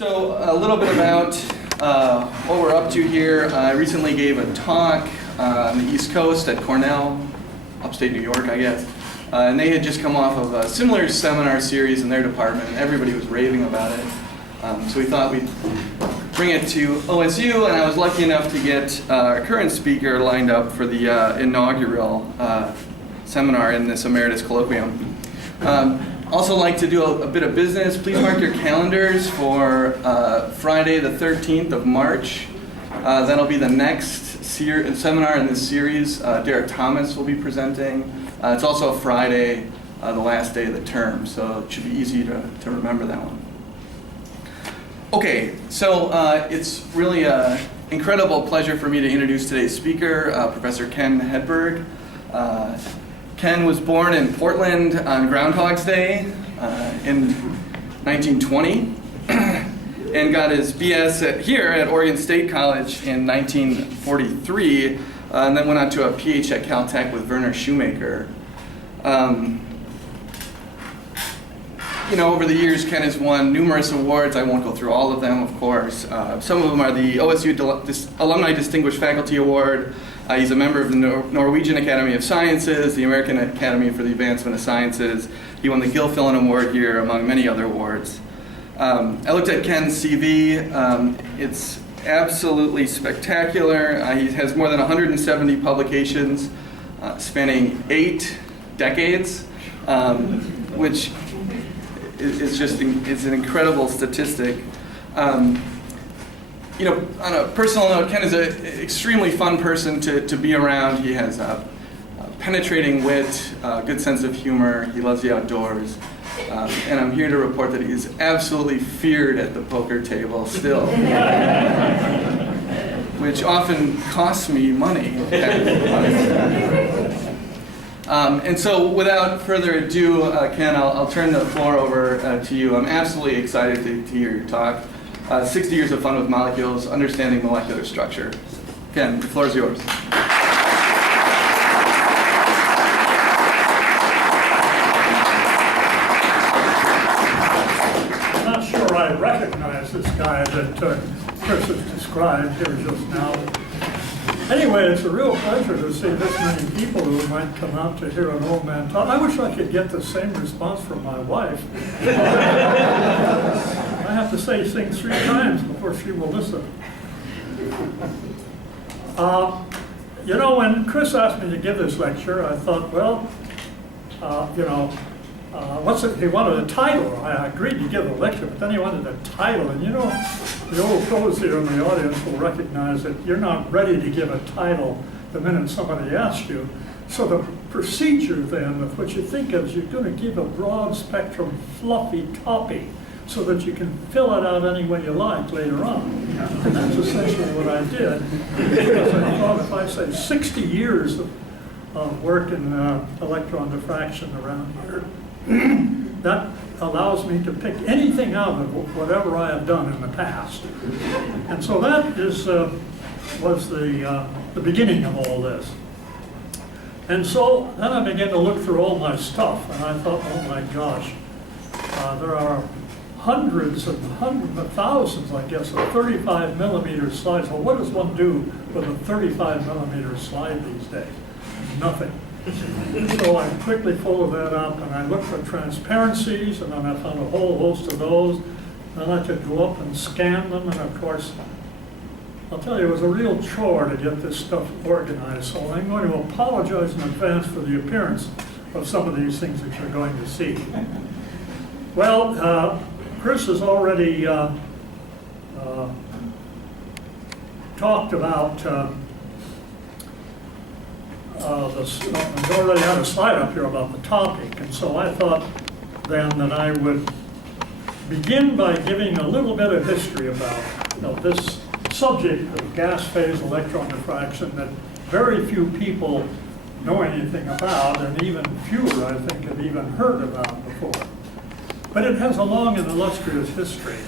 So a little bit about what we're up to here. I recently gave a talk on the East Coast at Cornell, upstate New York, I guess. And they had just come off of a similar seminar series in their department, and everybody was raving about it. So we thought we'd bring it to OSU, and I was lucky enough to get our current speaker lined up for the inaugural seminar in this Emeritus Colloquium. Also like to do a bit of business. Please mark your calendars for Friday the 13th of March. That'll be the next seminar in this series. Derek Thomas will be presenting. It's also a Friday, the last day of the term, so it should be easy to remember that one. Okay, so it's really an incredible pleasure for me to introduce today's speaker, Professor Ken Hedberg. Ken was born in Portland on Groundhog's Day in 1920 and got his BS here at Oregon State College in 1943, and then went on to a PhD at Caltech with Werner Shoemaker. Over the years, Ken has won numerous awards. I won't go through all of them, of course. Some of them are the OSU Alumni Distinguished Faculty Award. He's a member of the Norwegian Academy of Sciences, the American Academy for the Advancement of Sciences. He won the Gilfillan Award here, among many other awards. I looked at Ken's CV. It's absolutely spectacular. He has more than 170 publications spanning 8 decades, which it's an incredible statistic. On a personal note, Ken is an extremely fun person to be around. He has a penetrating wit, a good sense of humor. He loves the outdoors. And I'm here to report that he is absolutely feared at the poker table still, which often costs me money. And so without further ado, Ken, I'll turn the floor over to you. I'm absolutely excited to hear your talk. 60 Years of Fun with Molecules, Understanding Molecular Structure. Ken, the floor is yours. I'm not sure I recognize this guy that Chris has described here just now. Anyway, it's a real pleasure to see this many people who might come out to hear an old man talk. I wish I could get the same response from my wife. I have to say things 3 times before she will listen. When Chris asked me to give this lecture, I thought, well, he wanted a title. I agreed to give a lecture, but then he wanted a title. And the old pros here in the audience will recognize that you're not ready to give a title the minute somebody asks you. So the procedure then of what you think of is you're going to give a broad spectrum fluffy topic so that you can fill it out any way you like later on. And that's essentially what I did. Because I thought if I say 60 years of work in electron diffraction around here, that allows me to pick anything out of whatever I have done in the past. And so that was the beginning of all this. And so then I began to look through all my stuff, and I thought, oh my gosh, there are hundreds of thousands, I guess, of 35 millimeter slides. Well, what does one do with a 35 millimeter slide these days? Nothing. So I quickly folded that up, and I looked for transparencies, and then I found a whole host of those. Then I could go up and scan them, and of course, I'll tell you, it was a real chore to get this stuff organized. So I'm going to apologize in advance for the appearance of some of these things that you're going to see. Well, Chris has already talked about he's already had a slide up here about the topic, and so I thought then that I would begin by giving a little bit of history about this subject of gas phase electron diffraction that very few people know anything about, and even fewer, I think, have even heard about before. But it has a long and illustrious history.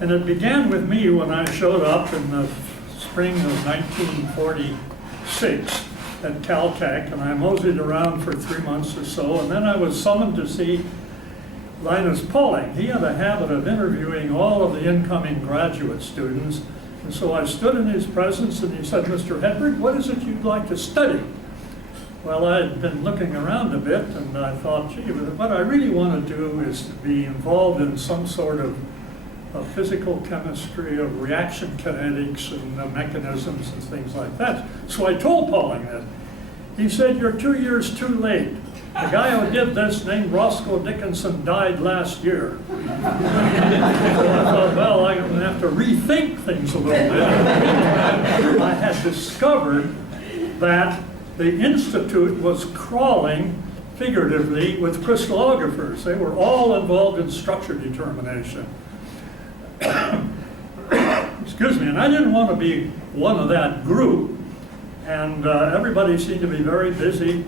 And it began with me when I showed up in the spring of 1946 at Caltech, and I moseyed around for 3 months or so, and then I was summoned to see Linus Pauling. He had a habit of interviewing all of the incoming graduate students. And so I stood in his presence and he said, "Mr. Hedberg, what is it you'd like to study?" Well, I had been looking around a bit and I thought, gee, what I really want to do is to be involved in some sort of physical chemistry, of reaction kinetics and mechanisms and things like that. So I told Pauling that. He said, "You're 2 years too late. The guy who did this, named Roscoe Dickinson, died last year." So I thought, well, I'm going to have to rethink things a little bit. I had discovered that the Institute was crawling, figuratively, with crystallographers. They were all involved in structure determination. Excuse me, and I didn't want to be one of that group. And everybody seemed to be very busy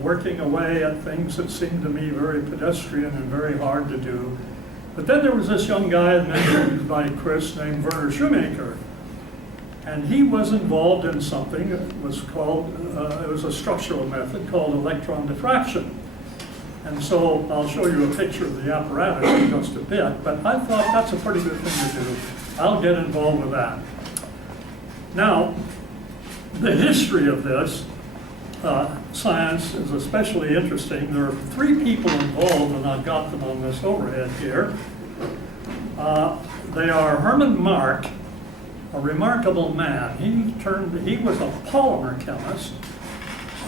working away at things that seemed to me very pedestrian and very hard to do. But then there was this young guy mentioned by Chris named Werner Shoemaker. And he was involved in something that was called, it was a structural method called electron diffraction. And so I'll show you a picture of the apparatus in just a bit, but I thought that's a pretty good thing to do. I'll get involved with that. Now, the history of this science is especially interesting. There are 3 people involved, and I've got them on this overhead here. They are Hermann Mark, a remarkable man. He was a polymer chemist,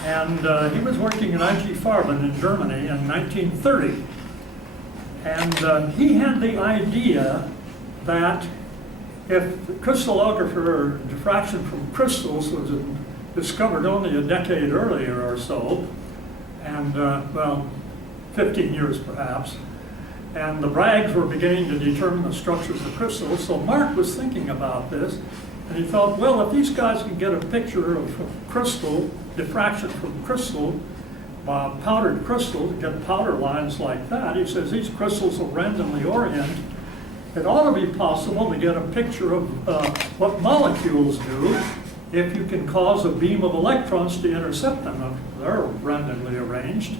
and he was working at IG Farben in Germany in 1930. And he had the idea that if crystallography or diffraction from crystals was discovered only a decade earlier or so, and well, 15 years perhaps, and the Braggs were beginning to determine the structures of crystals. So Mark was thinking about this, and he thought, well, if these guys can get a picture of crystal, diffraction from crystal, powdered crystal, to get powder lines like that, he says these crystals will randomly orient. It ought to be possible to get a picture of what molecules do if you can cause a beam of electrons to intercept them. They're randomly arranged.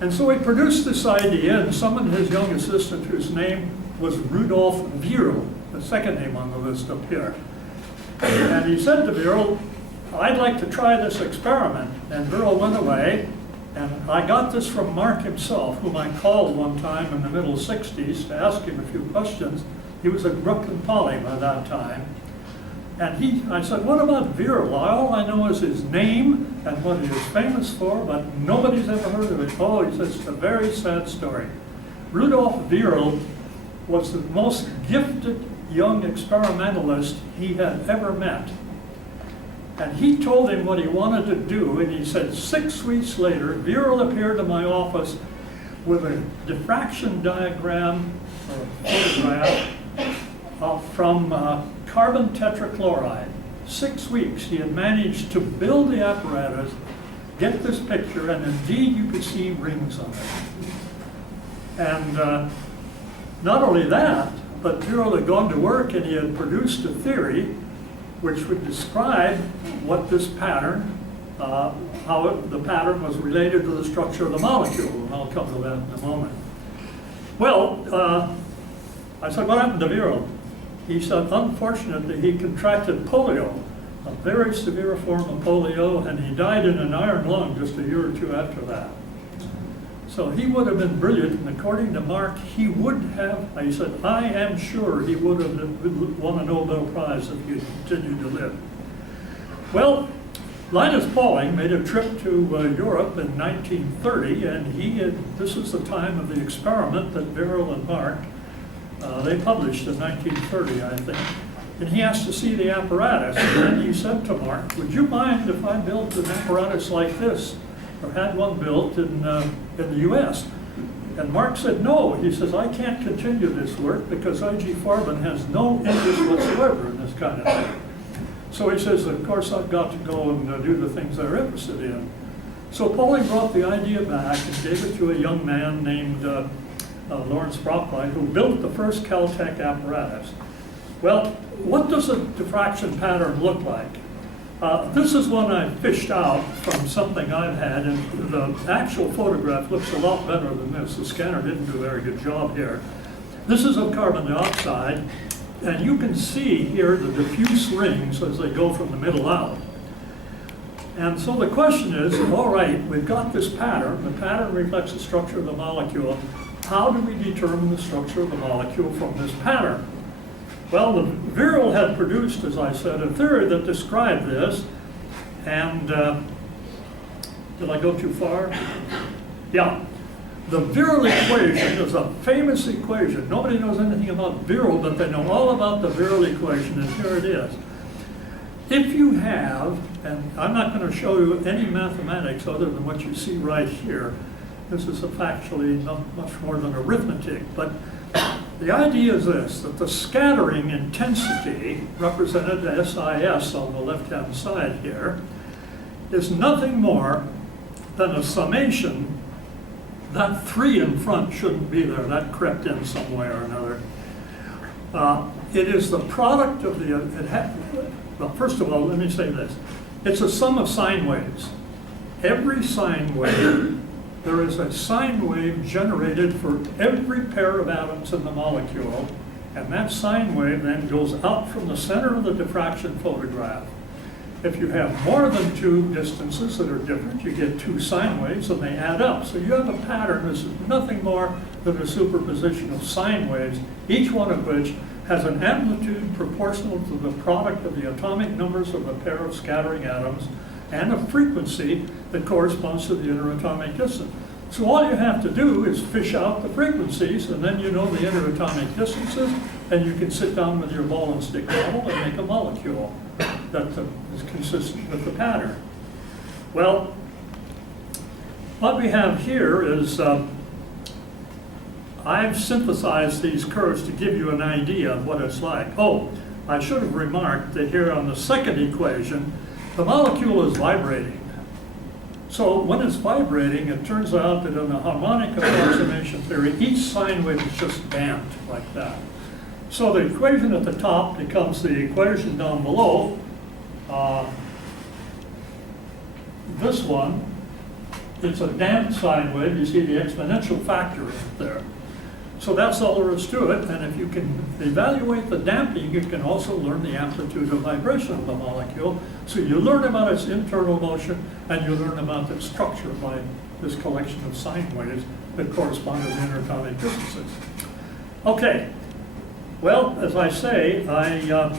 And so he produced this idea and summoned his young assistant, whose name was Rudolf Virl, the second name on the list up here. And he said to Virl, "I'd like to try this experiment." And Virl went away, and I got this from Mark himself, whom I called one time in the middle 60s to ask him a few questions. He was at Brooklyn Poly by that time. And I said, "What about Virl? All I know is his name and what he is famous for, but nobody's ever heard of it." "Oh," he says, "it's a very sad story. Rudolf Virl was the most gifted young experimentalist he had ever met. And he told him what he wanted to do, and he said 6 weeks later, Virl appeared in my office with a diffraction diagram or a photograph from carbon tetrachloride. 6 weeks he had managed to build the apparatus, get this picture, and indeed you could see rings on it. And not only that, but Virl had gone to work and he had produced a theory which would describe what this pattern, how the pattern was related to the structure of the molecule, and I'll come to that in a moment. Well, I said, "What happened to Virl?" He said, "Unfortunately, he contracted polio, a very severe form of polio, and he died in an iron lung just a year or 2 after that." So he would have been brilliant, and according to Mark, he would have, he said, "I am sure he would have won a Nobel Prize if he had continued to live." Well, Linus Pauling made a trip to Europe in 1930, and this was the time of the experiment that Virl and Mark, they published in 1930, I think. And he asked to see the apparatus, and then he said to Mark, "Would you mind if I built an apparatus like this, or had one built in the US?" And Mark said, "No." He says, "I can't continue this work because IG Farben has no interest whatsoever in this kind of thing." So he says, "Of course I've got to go and do the things they're interested in." So Pauling brought the idea back and gave it to a young man named Lawrence Brocklight, who built the first Caltech apparatus. Well, what does a diffraction pattern look like? This is one I fished out from something I've had, and the actual photograph looks a lot better than this. The scanner didn't do a very good job here. This is of carbon dioxide, and you can see here the diffuse rings as they go from the middle out. And so the question is, all right, we've got this pattern. The pattern reflects the structure of the molecule. How do we determine the structure of the molecule from this pattern? Well, the Viral had produced, as I said, a theory that described this. And did I go too far? Yeah. The Viral equation is a famous equation. Nobody knows anything about Viral, but they know all about the Viral equation, and here it is. If you have, and I'm not going to show you any mathematics other than what you see right here. This is factually not much more than arithmetic, but the idea is this, that the scattering intensity, represented as SIS on the left-hand side here, is nothing more than a summation. That 3 in front shouldn't be there, that crept in some way or another. It is the product of the, well, first of all, let me say this. It's a sum of sine waves. Every sine wave, there is a sine wave generated for every pair of atoms in the molecule, and that sine wave then goes out from the center of the diffraction photograph. If you have more than 2 distances that are different, you get 2 sine waves and they add up. So you have a pattern. This is nothing more than a superposition of sine waves, each one of which has an amplitude proportional to the product of the atomic numbers of a pair of scattering atoms and a frequency that corresponds to the interatomic distance. So all you have to do is fish out the frequencies, and then you know the interatomic distances, and you can sit down with your ball and stick model and make a molecule that is consistent with the pattern. Well, what we have here is I've synthesized these curves to give you an idea of what it's like. Oh, I should have remarked that here on the second equation, the molecule is vibrating. So when it's vibrating, it turns out that in the harmonic approximation theory, each sine wave is just damped like that. So the equation at the top becomes the equation down below. This one, it's a damped sine wave. You see the exponential factor right there. So that's all there is to it, and if you can evaluate the damping, you can also learn the amplitude of vibration of the molecule. So you learn about its internal motion, and you learn about its structure by this collection of sine waves that correspond to the interatomic distances. Okay, well, as I say, I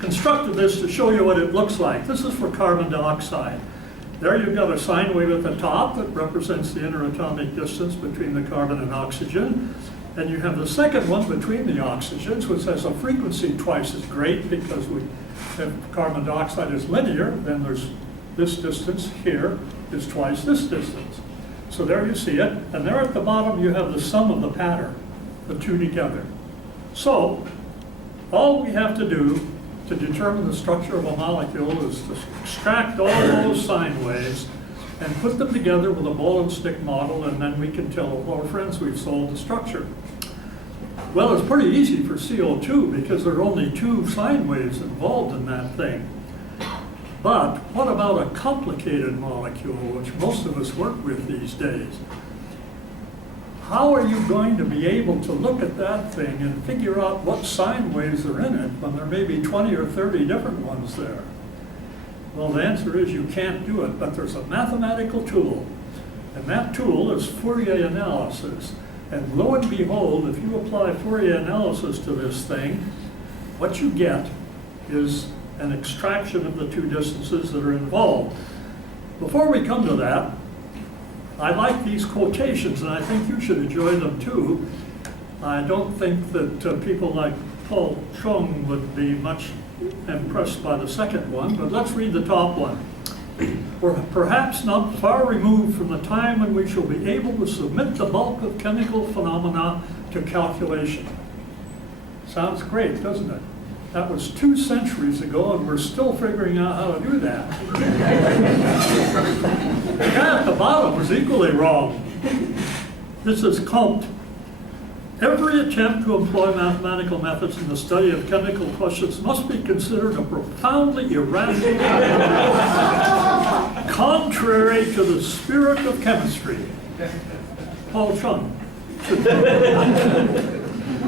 constructed this to show you what it looks like. This is for carbon dioxide. There you've got a sine wave at the top that represents the interatomic distance between the carbon and oxygen. And you have the second one between the oxygens, which has a frequency twice as great because if carbon dioxide is linear, then there's this distance here is twice this distance. So there you see it. And there at the bottom you have the sum of the pattern, the 2 together. So all we have to do to determine the structure of a molecule is to extract all those sine waves and put them together with a ball and stick model, and then we can tell our friends we've solved the structure. Well, it's pretty easy for CO2 because there are only 2 sine waves involved in that thing. But what about a complicated molecule, which most of us work with these days? How are you going to be able to look at that thing and figure out what sine waves are in it when there may be 20 or 30 different ones there? Well, the answer is you can't do it, but there's a mathematical tool, and that tool is Fourier analysis. And lo and behold, if you apply Fourier analysis to this thing, what you get is an extraction of the 2 distances that are involved. Before we come to that, I like these quotations, and I think you should enjoy them too. I don't think that people like Paul Chung would be much impressed by the second one, but let's read the top one. We're perhaps not far removed from the time when we shall be able to submit the bulk of chemical phenomena to calculation. Sounds great, doesn't it? That was 2 centuries ago, and we're still figuring out how to do that. The guy at the bottom was equally wrong. This is Comte. Every attempt to employ mathematical methods in the study of chemical questions must be considered a profoundly irrational endeavor, contrary to the spirit of chemistry. Paul Chung.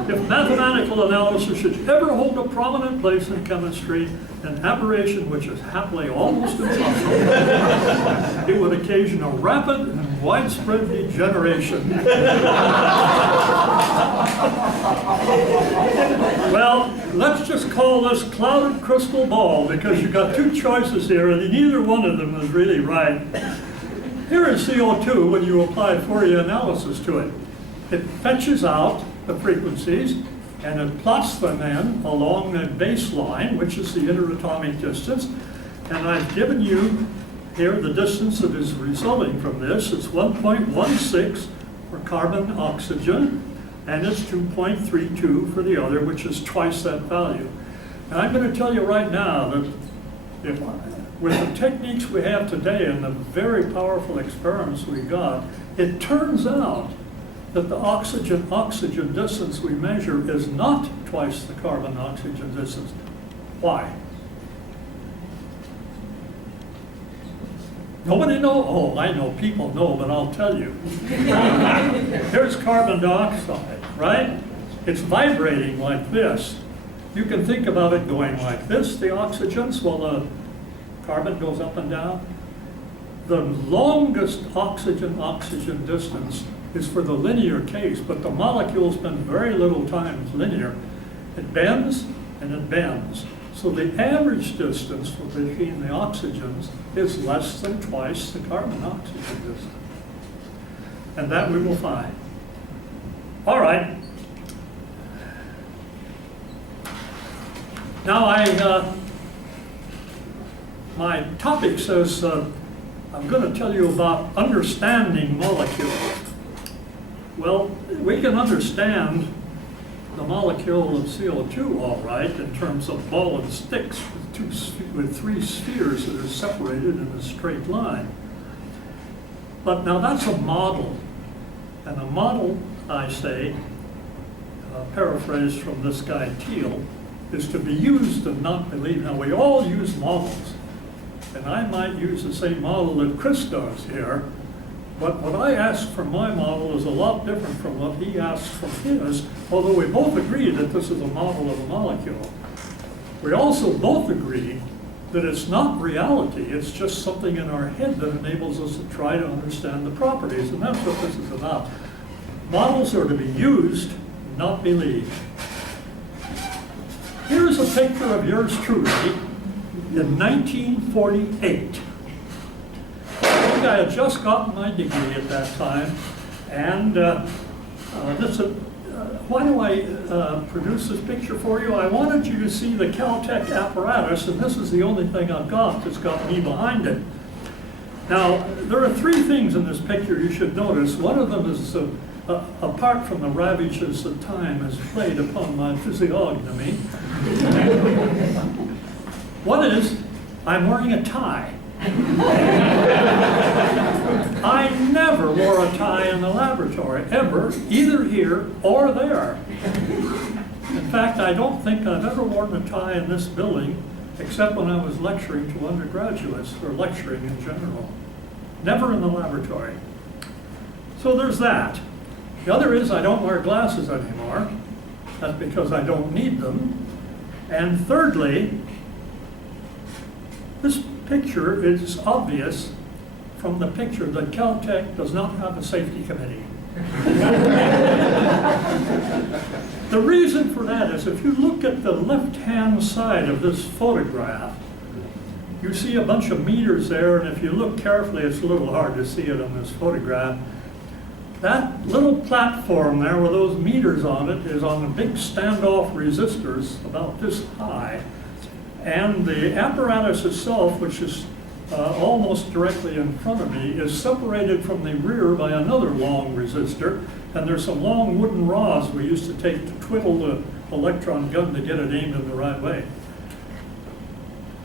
If mathematical analysis should ever hold a prominent place in chemistry, an aberration which is happily almost impossible, it would occasion a rapid and widespread degeneration. Well, let's just call this clouded crystal ball, because you've got two choices here, and neither one of them is really right. Here is CO2 when you apply Fourier analysis to it. It fetches out the frequencies, and it plots them in along a baseline, which is the interatomic distance. And I've given you here the distance that is resulting from this. It's 1.16 for carbon, oxygen, and it's 2.32 for the other, which is twice that value. And I'm going to tell you right now that with the techniques we have today and the very powerful experiments we got, it turns out that the oxygen-oxygen distance we measure is not twice the carbon-oxygen distance. Why? Nobody know? Oh, I know, people know, but I'll tell you. Here's carbon dioxide, right? It's vibrating like this. You can think about it going like this, the oxygens, while the carbon goes up and down. The longest oxygen-oxygen distance is for the linear case, but the molecule spends very little time linear. It bends and it bends. So the average distance between the oxygens is less than twice the carbon-oxygen distance. And that we will find. All right. Now my topic says I'm going to tell you about understanding molecules. Well, we can understand the molecule of CO2 all right in terms of ball and sticks with three spheres that are separated in a straight line. But now that's a model. And a model, I say, paraphrased from this guy Thiel, is to be used and not believed. Now we all use models. And I might use the same model that Chris does here. But what I ask from my model is a lot different from what he asks from his, although we both agree that this is a model of a molecule. We also both agree that it's not reality, it's just something in our head that enables us to try to understand the properties, and that's what this is about. Models are to be used, not believed. Here's a picture of yours truly in 1948. I had just gotten my degree at that time, and why do I produce this picture for you? I wanted you to see the Caltech apparatus, and this is the only thing I've got that's got me behind it. Now, there are three things in this picture you should notice. One of them is, apart from the ravages that time has played upon my physiognomy, one is I'm wearing a tie. I never wore a tie in the laboratory, ever, either here or there. In fact, I don't think I've ever worn a tie in this building, except when I was lecturing to undergraduates, or lecturing in general. Never in the laboratory. So there's that. The other is I don't wear glasses anymore. That's because I don't need them. And thirdly, this picture is obvious from the picture that Caltech does not have a safety committee. The reason for that is if you look at the left-hand side of this photograph, you see a bunch of meters there, and if you look carefully, it's a little hard to see it on this photograph. That little platform there with those meters on it is on the big standoff resistors about this high. And the apparatus itself, which is almost directly in front of me, is separated from the rear by another long resistor. And there's some long wooden rods we used to take to twiddle the electron gun to get it aimed in the right way.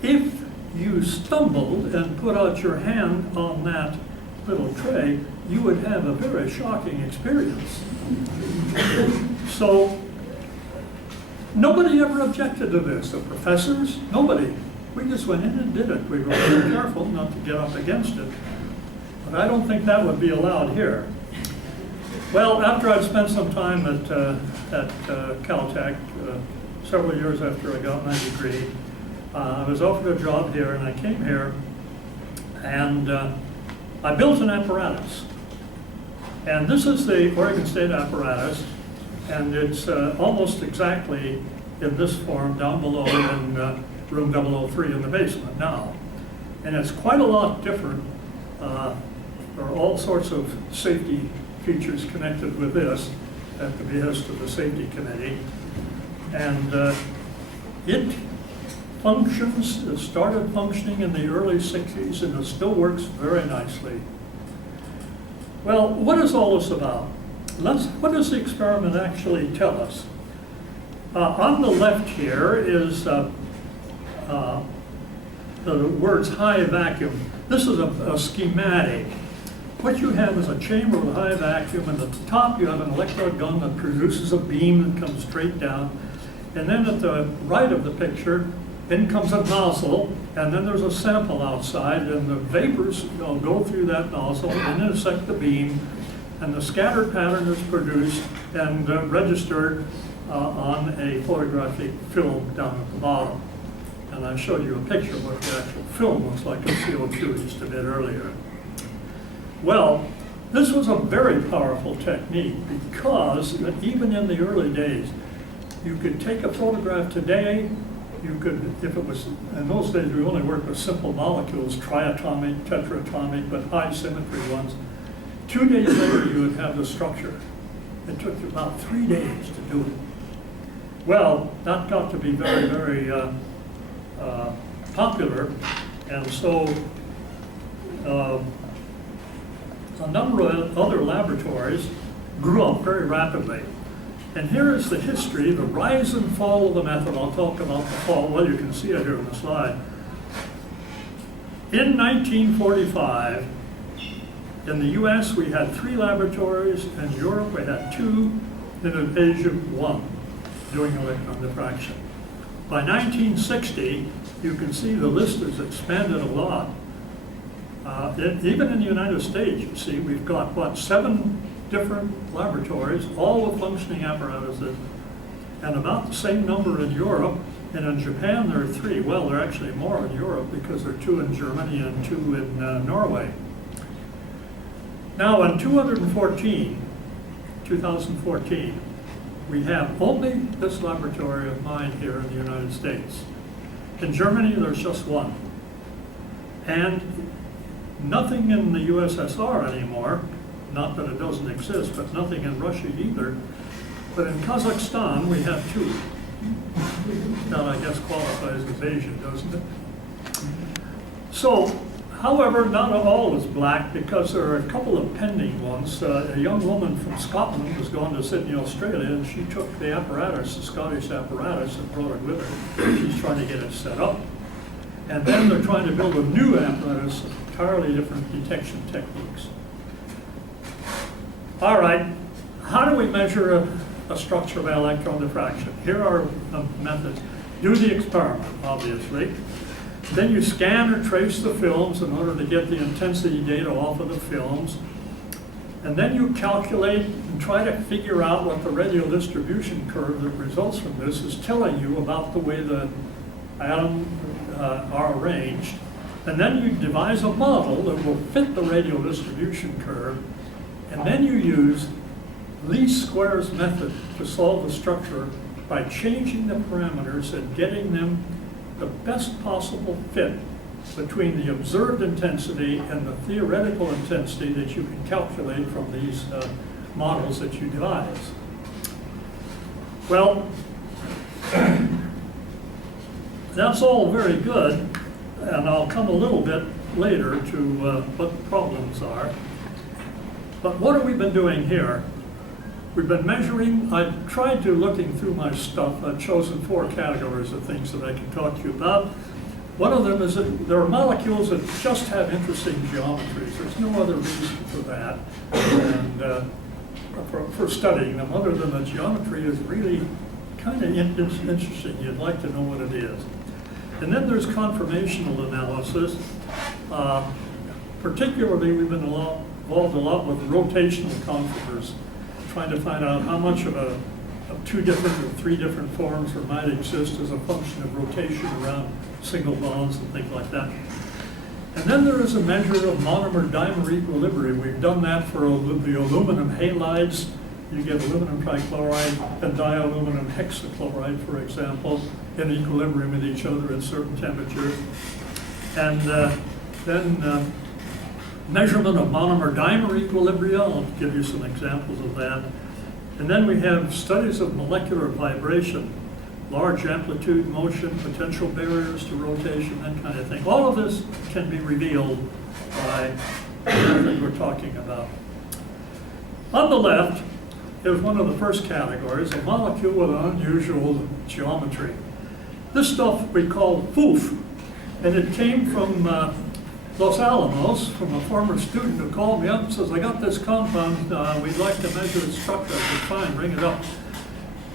If you stumbled and put out your hand on that little tray, you would have a very shocking experience. So nobody ever objected to this. The professors, nobody. We just went in and did it. We were very careful not to get up against it. But I don't think that would be allowed here. Well, after I'd spent some time at Caltech, several years after I got my degree, I was offered a job here, and I came here, and I built an apparatus. And this is the Oregon State apparatus, and it's almost exactly in this form down below in room 003 in the basement now. And it's quite a lot different. There are all sorts of safety features connected with this at the behest of the safety committee. And it functions, it started functioning in the early 60s, and it still works very nicely. Well, what is all this about? What does the experiment actually tell us? On the left here is the words high vacuum. This is a schematic. What you have is a chamber with high vacuum, and at the top you have an electrode gun that produces a beam that comes straight down. And then at the right of the picture, in comes a nozzle, and then there's a sample outside, and the vapors go through that nozzle and intersect the beam, and the scattered pattern is produced and registered on a photographic film down at the bottom. And I showed you a picture of what the actual film looks like of CO2 just a bit earlier. Well, this was a very powerful technique because even in the early days, you could take a photograph today. You could, if it was, in those days we only worked with simple molecules, triatomic, tetraatomic, but high symmetry ones. 2 days later you would have the structure. It took you about 3 days to do it. Well, that got to be very, very popular, and so a number of other laboratories grew up very rapidly. And here is the history, the rise and fall of the method. I'll talk about the fall. Well, you can see it here on the slide. In 1945, in the US, we had 3 laboratories. In Europe, we had 2. And in Asia, 1, doing electron diffraction. By 1960, you can see the list has expanded a lot. Even in the United States, you see, we've got, what, 7 different laboratories, all with functioning apparatuses, and about the same number in Europe. And in Japan, there are 3. Well, there are actually more in Europe because there are 2 in Germany and 2 in Norway. Now, in 2014, we have only this laboratory of mine here in the United States. In Germany, there's just 1. And nothing in the USSR anymore. Not that it doesn't exist, but nothing in Russia either. But in Kazakhstan, we have 2. That, I guess, qualifies as Asian, doesn't it? So, however, not all is black because there are a couple of pending ones. A young woman from Scotland was going to Sydney, Australia, and she took the apparatus, the Scottish apparatus, and brought it with her. She's trying to get it set up. And then they're trying to build a new apparatus, entirely different detection techniques. All right, how do we measure a structure by electron diffraction? Here are the methods. Do the experiment, obviously. Then you scan or trace the films in order to get the intensity data off of the films. And then you calculate and try to figure out what the radial distribution curve that results from this is telling you about the way the atoms are arranged. And then you devise a model that will fit the radial distribution curve. And then you use least squares method to solve the structure by changing the parameters and getting them the best possible fit between the observed intensity and the theoretical intensity that you can calculate from these models that you devise. Well, that's all very good, and I'll come a little bit later to what the problems are. But what have we been doing here? We've been measuring. I tried to, looking through my stuff, I've chosen 4 categories of things that I can talk to you about. One of them is that there are molecules that just have interesting geometries. There's no other reason for that, and for studying them, other than the geometry is really kind of interesting. You'd like to know what it is. And then there's conformational analysis. Particularly, we've been involved a lot with rotational conformers, trying to find out how much of two different or three different forms there might exist as a function of rotation around single bonds and things like that. And then there is a measure of monomer-dimer equilibrium. We've done that for the aluminum halides. You get aluminum trichloride and dialuminum hexachloride, for example, in equilibrium with each other at certain temperatures. And then measurement of monomer-dimer equilibria. I'll give you some examples of that. And then we have studies of molecular vibration, large amplitude motion, potential barriers to rotation, that kind of thing. All of this can be revealed by the method we're talking about. On the left is one of the first categories, a molecule with an unusual geometry. This stuff we call FOOF, and it came from Los Alamos, from a former student who called me up and says, I got this compound, we'd like to measure its structure. I said, fine, bring it up.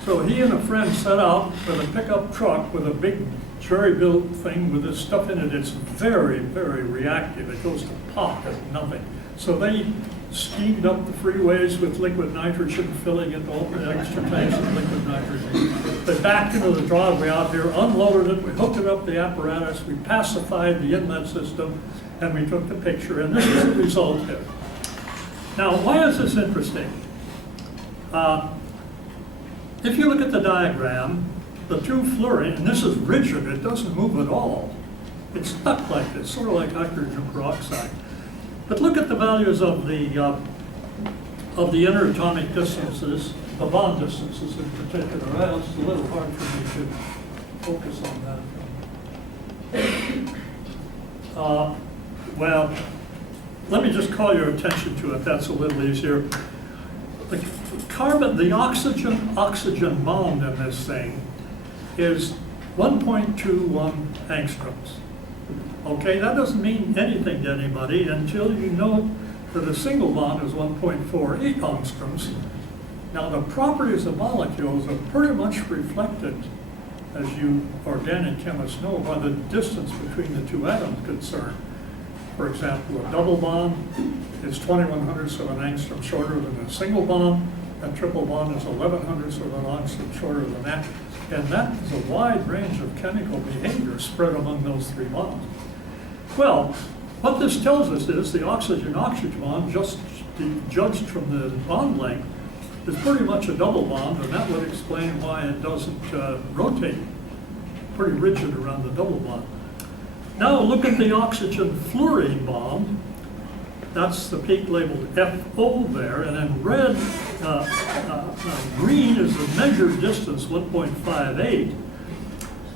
So he and a friend set out with a pickup truck with a big jury-built thing with this stuff in it. It's very, very reactive. It goes to pop at nothing. So they steamed up the freeways with liquid nitrogen, filling it all with extra tanks of liquid nitrogen. They backed into the driveway out here, unloaded it, we hooked it up the apparatus, we pacified the inlet system, and we took the picture, and this is the result here. Now, why is this interesting? If you look at the diagram, the two fluorine, and this is rigid, it doesn't move at all. It's stuck like this, sort of like hydrogen peroxide. But look at the values of the interatomic distances, the bond distances in particular. Well, it's a little hard for me to focus on that. Well, let me just call your attention to it. That's a little easier. The carbon, the oxygen bond in this thing is 1.21 angstroms. Okay, that doesn't mean anything to anybody until you know that a single bond is 1.48 angstroms. Now, the properties of molecules are pretty much reflected, as you organic chemists know, by the distance between the two atoms concerned. For example, a double bond is 20/100ths of an angstrom shorter than a single bond. A triple bond is 11/100ths of an angstrom shorter than that. And that is a wide range of chemical behavior spread among those three bonds. Well, what this tells us is the oxygen-oxygen bond, just judged from the bond length, is pretty much a double bond, and that would explain why it doesn't rotate. Pretty rigid around the double bond. Now look at the oxygen-fluorine bond. That's the peak labeled FO there, and then red, green is the measured distance, 1.58,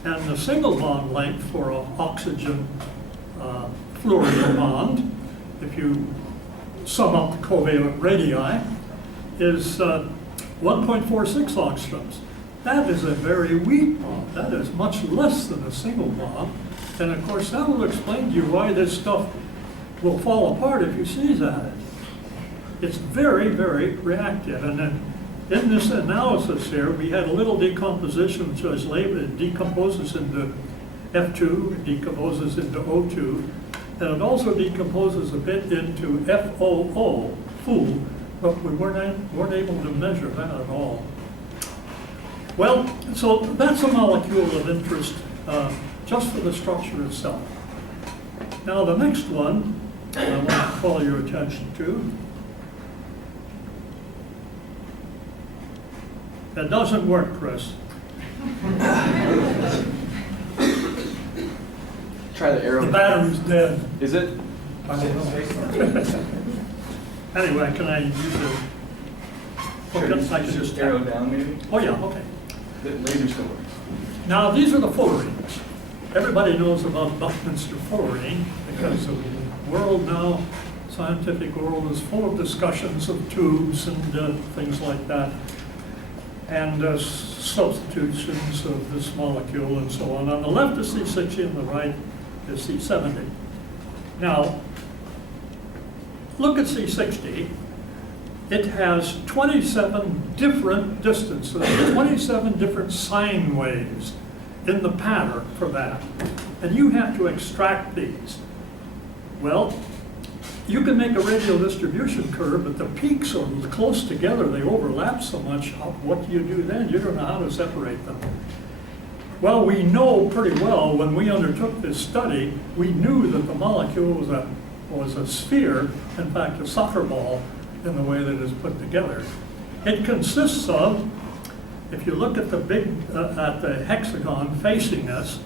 and the single bond length for an oxygen fluorine bond, if you sum up the covalent radii, is 1.46 angstroms. That is a very weak bond. That is much less than a single bond. And of course, that will explain to you why this stuff will fall apart if you sneeze at it. It's very, very reactive. And then in this analysis here, we had a little decomposition, which was labeled, it decomposes into F2, it decomposes into O2, and it also decomposes a bit into FOO, FOO, but we weren't able to measure that at all. Well, so that's a molecule of interest just for the structure itself. Now the next one I want to call your attention to. That doesn't work, Chris. Try the arrow. The battery's dead. Is it? I don't know. Anyway, can I use it? Sure, I can just arrow down maybe? Oh yeah, okay. The laser still works. Now these are the fullerenes. Everybody knows about Buckminster fullerene because the world now, scientific world, is full of discussions of tubes and things like that, and substitutions of this molecule and so on. On the left is C60, on the right is C70. Now, look at C60. It has 27 different distances, 27 different sine waves in the pattern for that. And you have to extract these. Well, you can make a radial distribution curve, but the peaks are close together, they overlap so much. What do you do then? You don't know how to separate them. Well, we know pretty well when we undertook this study, we knew that the molecule was a sphere, in fact a soccer ball, in the way that it's put together. It consists of, if you look at the hexagon facing us,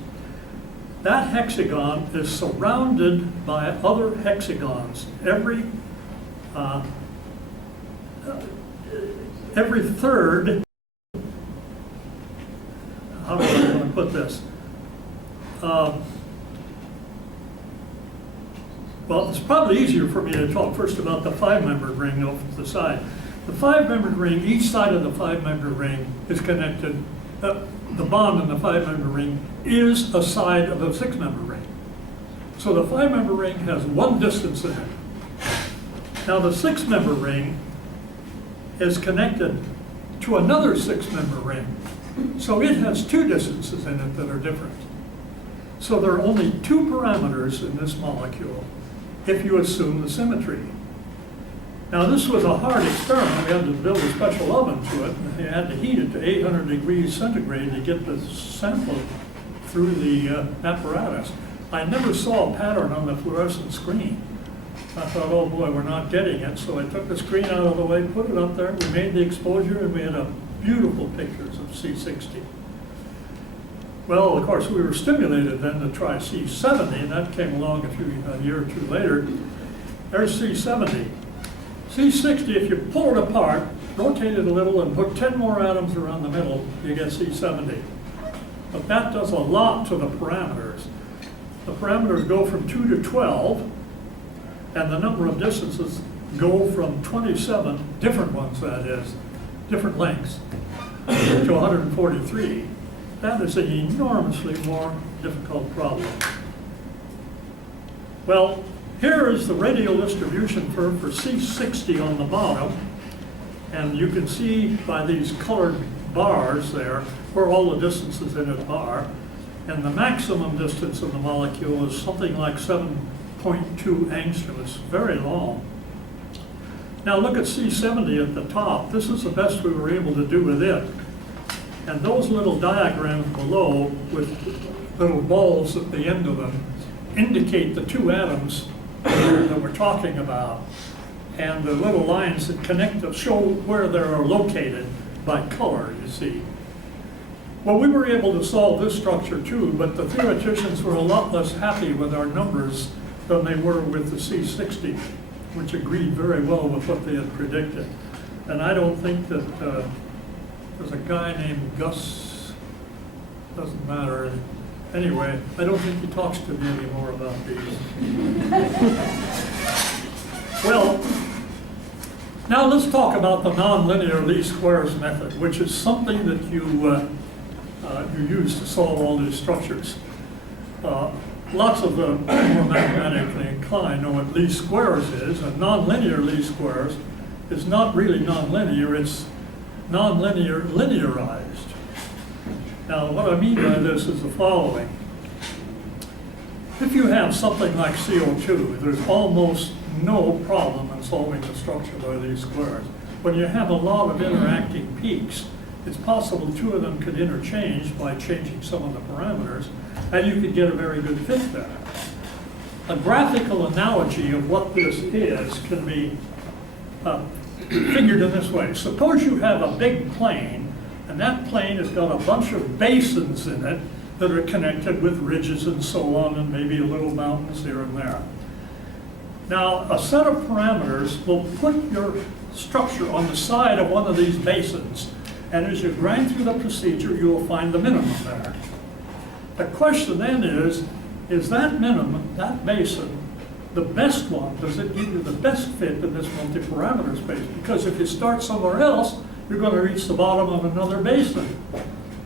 that hexagon is surrounded by other hexagons. Every third, how do I want to put this? Well, it's probably easier for me to talk first about the 5-membered ring over to the side. The 5-membered ring, each side of the 5-membered ring is connected. The bond in the 5-membered ring is a side of a 6-membered ring. So the 5-membered ring has one distance in it. Now the 6-membered ring is connected to another 6-membered ring. So it has two distances in it that are different. So there are only two parameters in this molecule if you assume the symmetry. Now this was a hard experiment. We had to build a special oven to it, and we had to heat it to 800 degrees centigrade to get the sample through the apparatus. I never saw a pattern on the fluorescent screen. I thought, oh boy, we're not getting it. So I took the screen out of the way, put it up there, we made the exposure, and we had beautiful pictures of C60. Well, of course, we were stimulated then to try C70, and that came along a year or two later. There's C70. C60, if you pull it apart, rotate it a little, and put 10 more atoms around the middle, you get C70. But that does a lot to the parameters. The parameters go from 2 to 12, and the number of distances go from 27, different ones that is, different lengths, to 143. That is an enormously more difficult problem. Well, here is the radial distribution curve for C60 on the bottom, and you can see by these colored bars there where all the distances in it are, and the maximum distance of the molecule is something like 7.2 angstrom. It's very long. Now look at C70 at the top. This is the best we were able to do with it. And those little diagrams below with little balls at the end of them indicate the two atoms that we're talking about. And the little lines that connect them show where they are located by color, you see. Well, we were able to solve this structure too, but the theoreticians were a lot less happy with our numbers than they were with the C60, which agreed very well with what they had predicted. And I don't think that there's a guy named Gus, doesn't matter. Anyway, I don't think he talks to me anymore about these. Well, now let's talk about the nonlinear least squares method, which is something that you use to solve all these structures. Lots of the more mathematically inclined know what least squares is, and nonlinear least squares is not really nonlinear, it's nonlinear linearized. Now, what I mean by this is the following. If you have something like CO2, there's almost no problem in solving the structure by these squares. When you have a lot of interacting peaks, it's possible two of them could interchange by changing some of the parameters, and you could get a very good fit there. A graphical analogy of what this is can be figured in this way. Suppose you have a big plane, and that plane has got a bunch of basins in it that are connected with ridges and so on, and maybe little mountains here and there. Now, a set of parameters will put your structure on the side of one of these basins, and as you grind through the procedure, you will find the minimum there. The question then is that minimum, that basin, the best one? Does it give you the best fit in this multi-parameter space? Because if you start somewhere else, you're going to reach the bottom of another basin.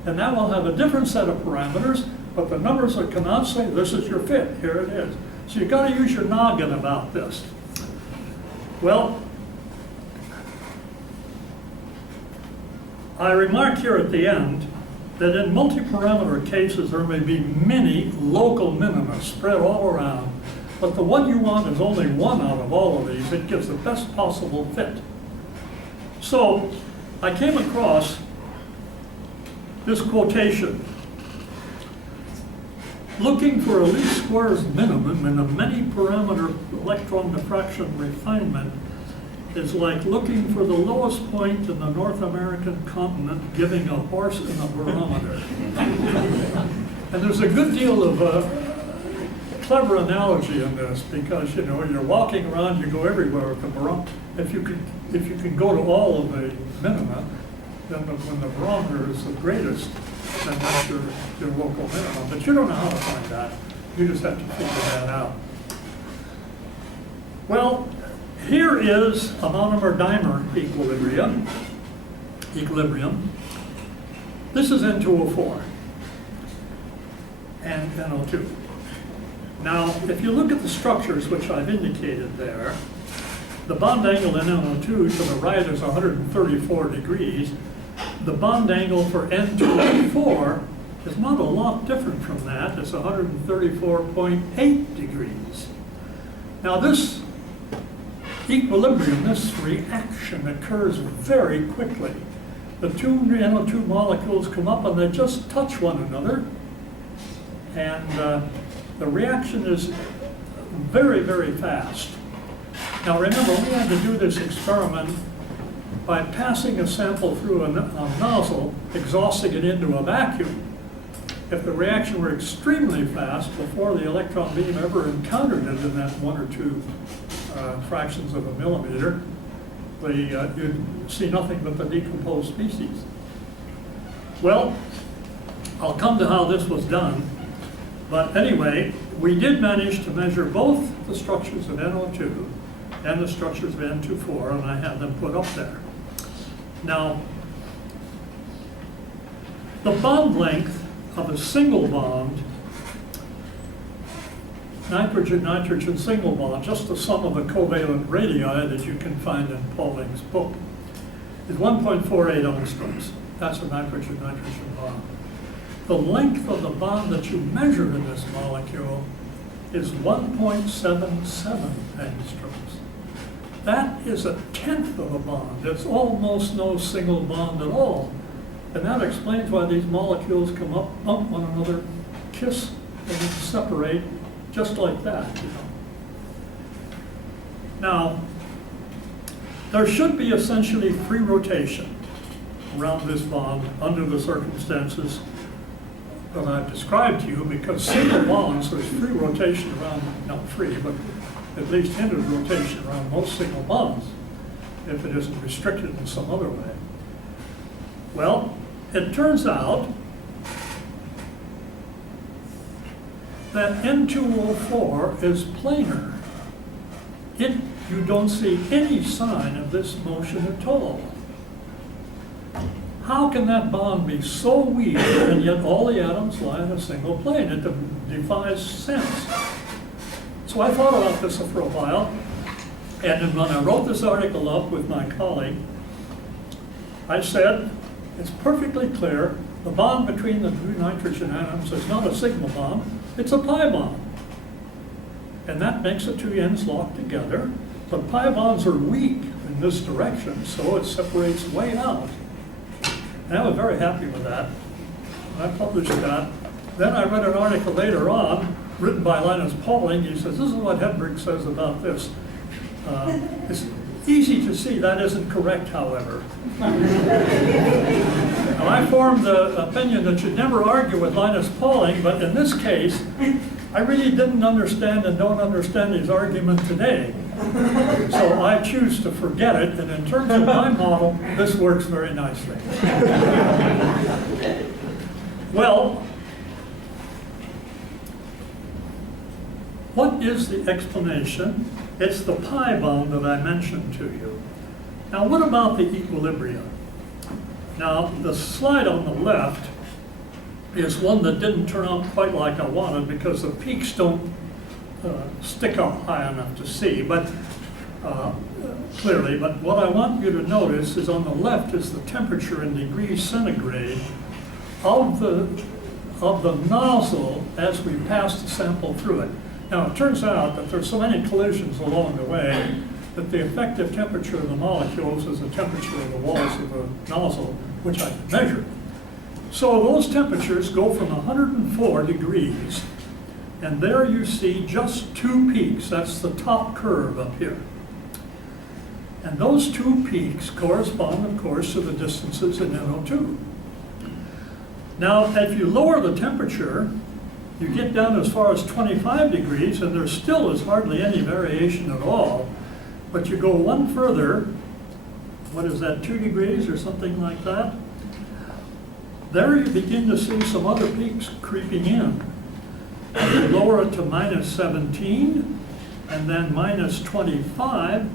And that will have a different set of parameters, But the numbers that come out say this is your fit, here it is. So you've got to use your noggin about this. Well, I remark here at the end that in multi-parameter cases there may be many local minima spread all around, but the one you want is only one out of all of these. It gives the best possible fit. So I came across this quotation: looking for a least squares minimum in a many-parameter electron diffraction refinement is like looking for the lowest point in the North American continent, giving a horse in a barometer. And there's a good deal of clever analogy in this, because you know, you're walking around, you go everywhere with the barometer. If you can go to all of the minima, then when the barometer is the greatest, then that's your local minimum. But you don't know how to find that. You just have to figure that out. Well, here is a monomer-dimer equilibrium. This is N2O4 and NO2. Now, if you look at the structures which I've indicated there, the bond angle in NO2 to the right is 134 degrees. The bond angle for N2O4 is not a lot different from that. It's 134.8 degrees. Now this equilibrium, this reaction occurs very quickly. The two NO2 molecules come up and they just touch one another, and the reaction is very, very fast. Now remember, we had to do this experiment by passing a sample through a nozzle, exhausting it into a vacuum. If the reaction were extremely fast before the electron beam ever encountered it in that 1 or 2 fractions of a millimeter, you'd see nothing but the decomposed species. Well, I'll come to how this was done, but anyway, we did manage to measure both the structures of NO2 and the structures of N2O4, and I have them put up there. Now, the bond length of a single bond, nitrogen-nitrogen single bond, just the sum of the covalent radii that you can find in Pauling's book, is 1.48 angstroms. That's a nitrogen-nitrogen bond. The length of the bond that you measure in this molecule is 1.77 angstroms. That is 1/10 of a bond. It's almost no single bond at all. And that explains why these molecules come up, bump one another, kiss, and then separate just like that, you know. Now, there should be essentially free rotation around this bond under the circumstances that I've described to you, because single bonds, there's free rotation around, not free, but at least hindered rotation around most single bonds, if it isn't restricted in some other way. Well, it turns out that N2O4 is planar. You don't see any sign of this motion at all. How can that bond be so weak and yet all the atoms lie in a single plane? It defies sense. So I thought about this for a while, and when I wrote this article up with my colleague, I said, it's perfectly clear the bond between the 2 nitrogen atoms is not a sigma bond, it's a pi bond. And that makes the 2 ends lock together, but pi bonds are weak in this direction, so it separates way out. And I was very happy with that. I published that. Then I read an article later on, written by Linus Pauling. He says, this is what Hedberg says about this. It's easy to see that isn't correct, however. Now, I formed the opinion that you'd never argue with Linus Pauling, but in this case, I really didn't understand and don't understand his argument today. So I choose to forget it, and in terms of my model, this works very nicely. Well, what is the explanation? It's the pi bond that I mentioned to you. Now, what about the equilibrium? Now, the slide on the left is one that didn't turn out quite like I wanted because the peaks don't stick up high enough to see, but clearly. But what I want you to notice is on the left is the temperature in degrees centigrade of the nozzle as we pass the sample through it. Now, it turns out that there's so many collisions along the way that the effective temperature of the molecules is the temperature of the walls of the nozzle, which I can measure. So those temperatures go from 104 degrees, and there you see just two peaks. That's the top curve up here. And those two peaks correspond, of course, to the distances in NO2. Now, if you lower the temperature, you get down as far as 25 degrees, and there still is hardly any variation at all. But you go one further, what is that, 2 degrees or something like that? There you begin to see some other peaks creeping in. And you lower it to minus 17, and then minus 25,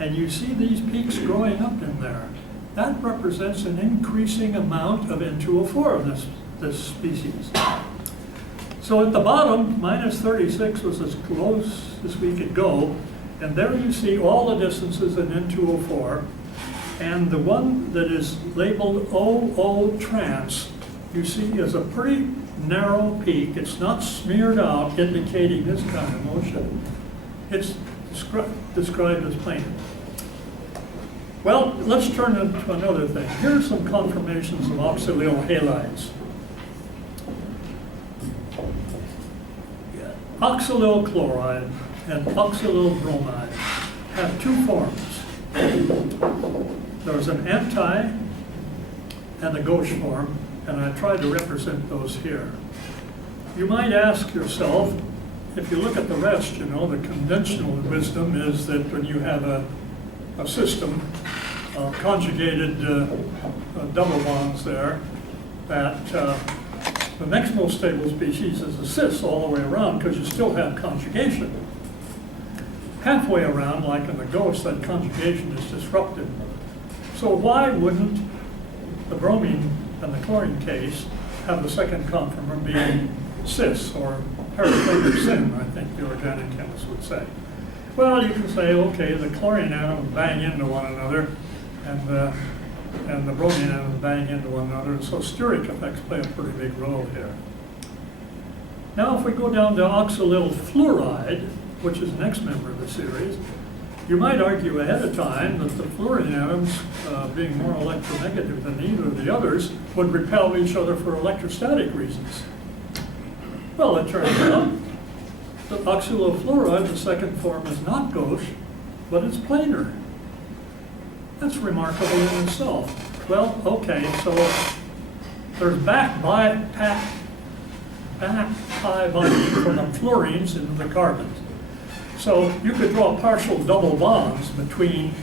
and you see these peaks growing up in there. That represents an increasing amount of N2O4 in this species. So at the bottom, minus 36 was as close as we could go, and there you see all the distances in N2O4, and the one that is labeled OO trans, you see is a pretty narrow peak. It's not smeared out, indicating this kind of motion. It's described as planar. Well, let's turn to another thing. Here are some conformations of oxylyl halides. Oxylyl chloride and oxylyl bromide have two forms. There's an anti and a gauche form, and I try to represent those here. You might ask yourself, if you look at the rest, you know, the conventional wisdom is that when you have a system of conjugated double bonds there, that the next most stable species is a cis all the way around, because you still have conjugation. Halfway around, like in the gauche, that conjugation is disrupted. So why wouldn't the bromine and the chlorine case have the second conformer being cis, or periplanar sim, I think the organic chemists would say? Well, you can say, okay, the chlorine atoms bang into one another, and the bromine atoms bang into one another, and so steric effects play a pretty big role here. Now, if we go down to oxalyl fluoride, which is the next member of the series, you might argue ahead of time that the fluorine atoms, being more electronegative than either of the others, would repel each other for electrostatic reasons. Well, it turns out that oxalyl fluoride, the second form, is not gauche, but it's planar. That's remarkable in itself. Well, okay, so there's back pi bonding from the fluorines into the carbons. So you could draw partial double bonds between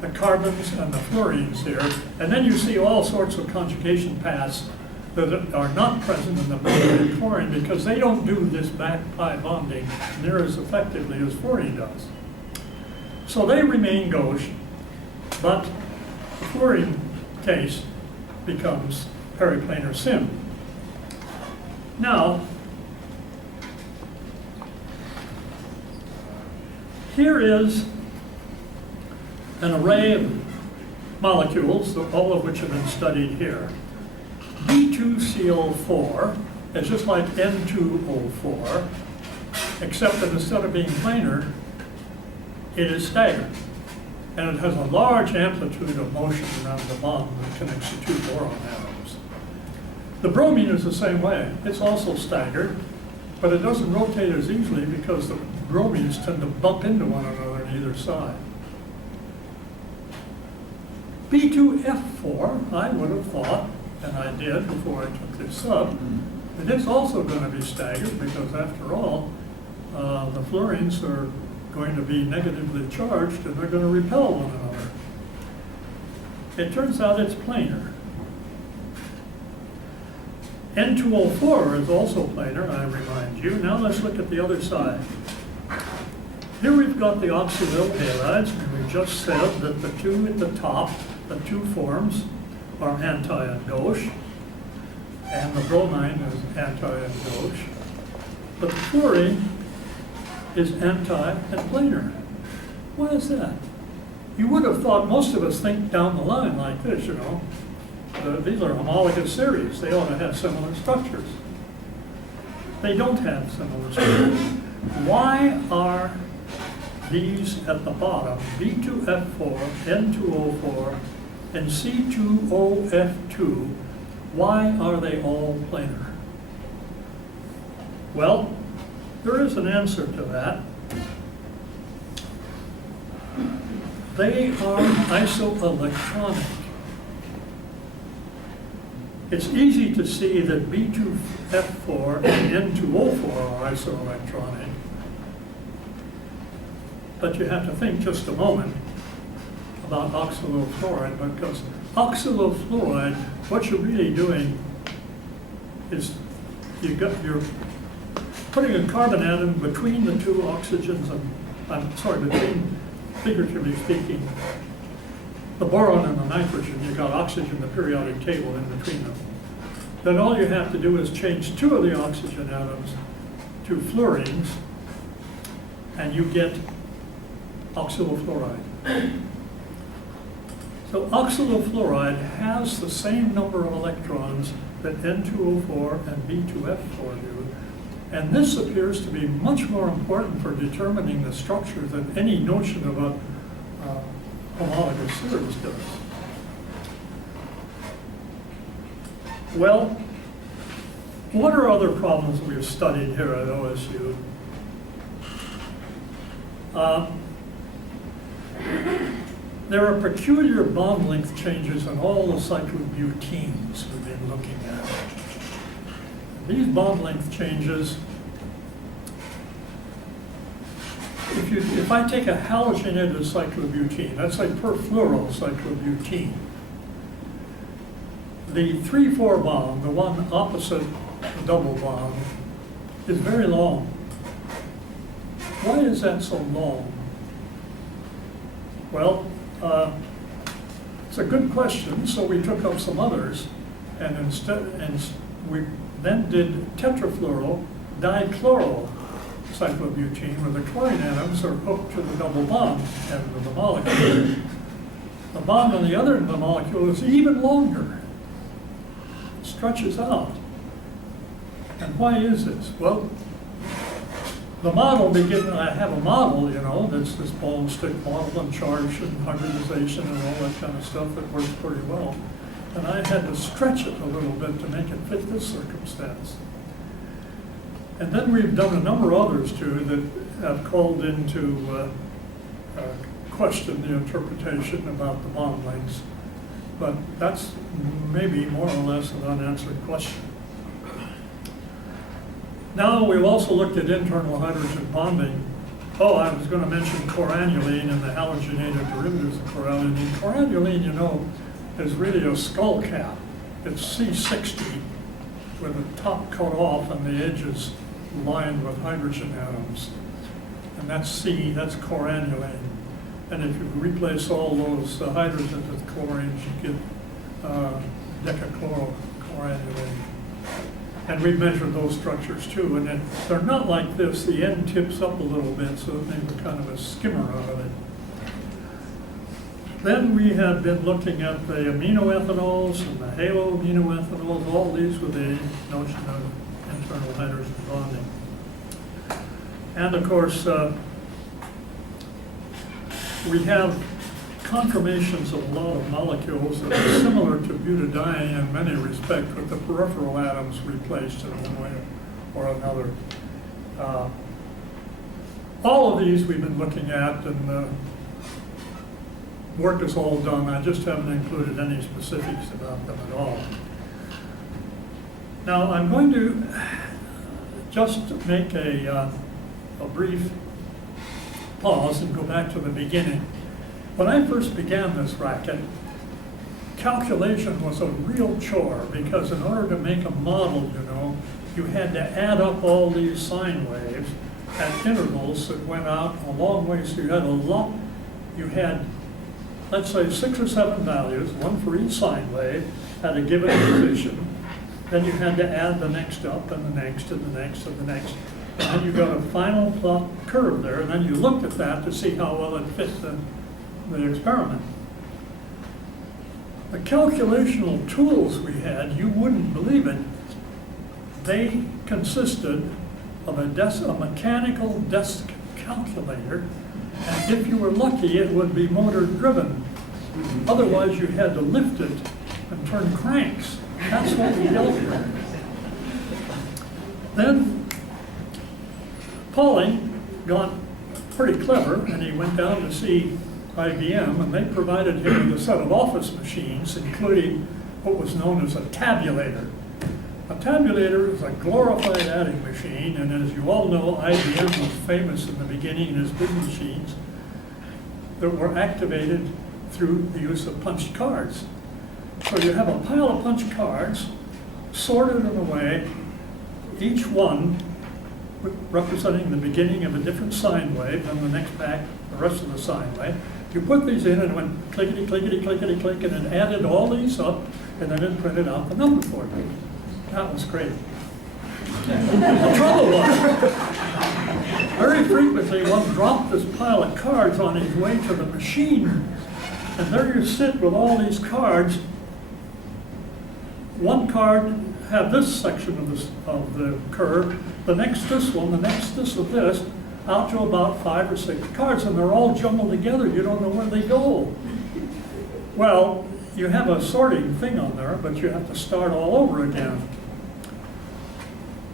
the carbons and the fluorines here, and then you see all sorts of conjugation paths that are not present in the bromine and chlorine because they don't do this back pi bonding near as effectively as fluorine does. So they remain gauche, but the fluorine case becomes periplanar sim. Now, here is an array of molecules, all of which have been studied here. B2CO4 is just like N2O4, except that instead of being planar, it is staggered. And it has a large amplitude of motion around the bond that connects the two boron atoms. The bromine is the same way. It's also staggered, but it doesn't rotate as easily because the bromines tend to bump into one another on either side. B2F4, I would have thought, and I did before I took this up, that it's also going to be staggered because after all, the fluorines are going to be negatively charged and they're going to repel one another. It turns out it's planar. N2O4 is also planar, I remind you. Now let's look at the other side. Here we've got the oxalyl halides, and we just said that the two at the top, the two forms, are anti and gauche. and the bromine is anti-and-gauche, but the fluorine is anti and planar. Why is that? You would have thought most of us think down the line like this, you know. These are homologous series. They ought to have similar structures. They don't have similar structures. Why are these at the bottom, B2F4, N2O4, and C2OF2, why are they all planar? Well, there is an answer to that. They are isoelectronic. It's easy to see that B2F4 and N2O4 are isoelectronic, but you have to think just a moment about oxalofluoride, because oxalofluoride, what you're really doing is you're putting a carbon atom between the two oxygens, between, figuratively speaking, the boron and the nitrogen. You've got oxygen, the periodic table in between them. Then all you have to do is change two of the oxygen atoms to fluorines, and you get oxalofluoride. So oxalofluoride has the same number of electrons that N2O4 and B2F4 do, and this appears to be much more important for determining the structure than any notion of a homologous series does. Well, what are other problems we've studied here at OSU? There are peculiar bond length changes in all the cyclobutenes we've been looking at. These bond length changes, if I take a halogenated cyclobutene, that's like perfluoryl cyclobutene, the 3,4 bond, the one opposite the double bond, is very long. Why is that so long? Well, it's a good question, so we took up some others, and we then did tetrafluoryl dichloryl cyclobutene, where the chlorine atoms are hooked to the double bond end of the molecule. The bond on the other end of the molecule is even longer. It stretches out. And why is this? Well, the model I have a model, you know, that's this ball and stick model and charge and hybridization and all that kind of stuff that works pretty well. And I had to stretch it a little bit to make it fit this circumstance. And then we've done a number of others too that have called into question the interpretation about the bond lengths. But that's maybe more or less an unanswered question. Now we've also looked at internal hydrogen bonding. Oh, I was going to mention corannuline and the halogenated derivatives of corannuline. Corannuline, you know, is really a skull cap. It's C60 with the top cut off and the edges lined with hydrogen atoms. And that's corannuline. And if you replace all those hydrogens with chlorines, you get decachlorocorannuline. And we've measured those structures too, and they're not like this. The end tips up a little bit, so it makes kind of a skimmer out of it. Then we have been looking at the aminoethanols and the haloaminoethanols, all these with the notion of internal hydrogen bonding. And of course, we have conformations of a lot of molecules that are similar to butadiene in many respects, with the peripheral atoms replaced in one way or another. All of these we've been looking at, and work is all done. I just haven't included any specifics about them at all. Now I'm going to just make a brief pause and go back to the beginning. When I first began this racket, calculation was a real chore, because in order to make a model, you know, you had to add up all these sine waves at intervals that went out a long way. So you had, let's say, 6 or 7 values, one for each sine wave at a given position. Then you had to add the next up and the next and the next and the next. And then you got a final plot curve there, and then you looked at that to see how well it fit the experiment. The calculational tools we had, you wouldn't believe it, they consisted of a mechanical desk calculator, and if you were lucky, it would be motor driven. Otherwise, you had to lift it and turn cranks. That's what we dealt with. Then Pauling got pretty clever, and he went down to see IBM, and they provided him with a set of office machines, including what was known as a tabulator. A tabulator is a glorified adding machine, and as you all know, IBM was famous in the beginning as big machines that were activated through the use of punched cards. So you have a pile of punch cards, sorted in a way, each one representing the beginning of a different sine wave, then the next back, the rest of the sine wave. You put these in and it went clickety, clickety, clickety, click, and it added all these up, and then it printed out the number for you. That was great. The trouble was, very frequently one dropped this pile of cards on his way to the machine, and there you sit with all these cards. One card had this section of the curve, the next this one, the next this of this, out to about 5 or 6 cards, and they're all jumbled together. You don't know where they go. Well, you have a sorting thing on there, but you have to start all over again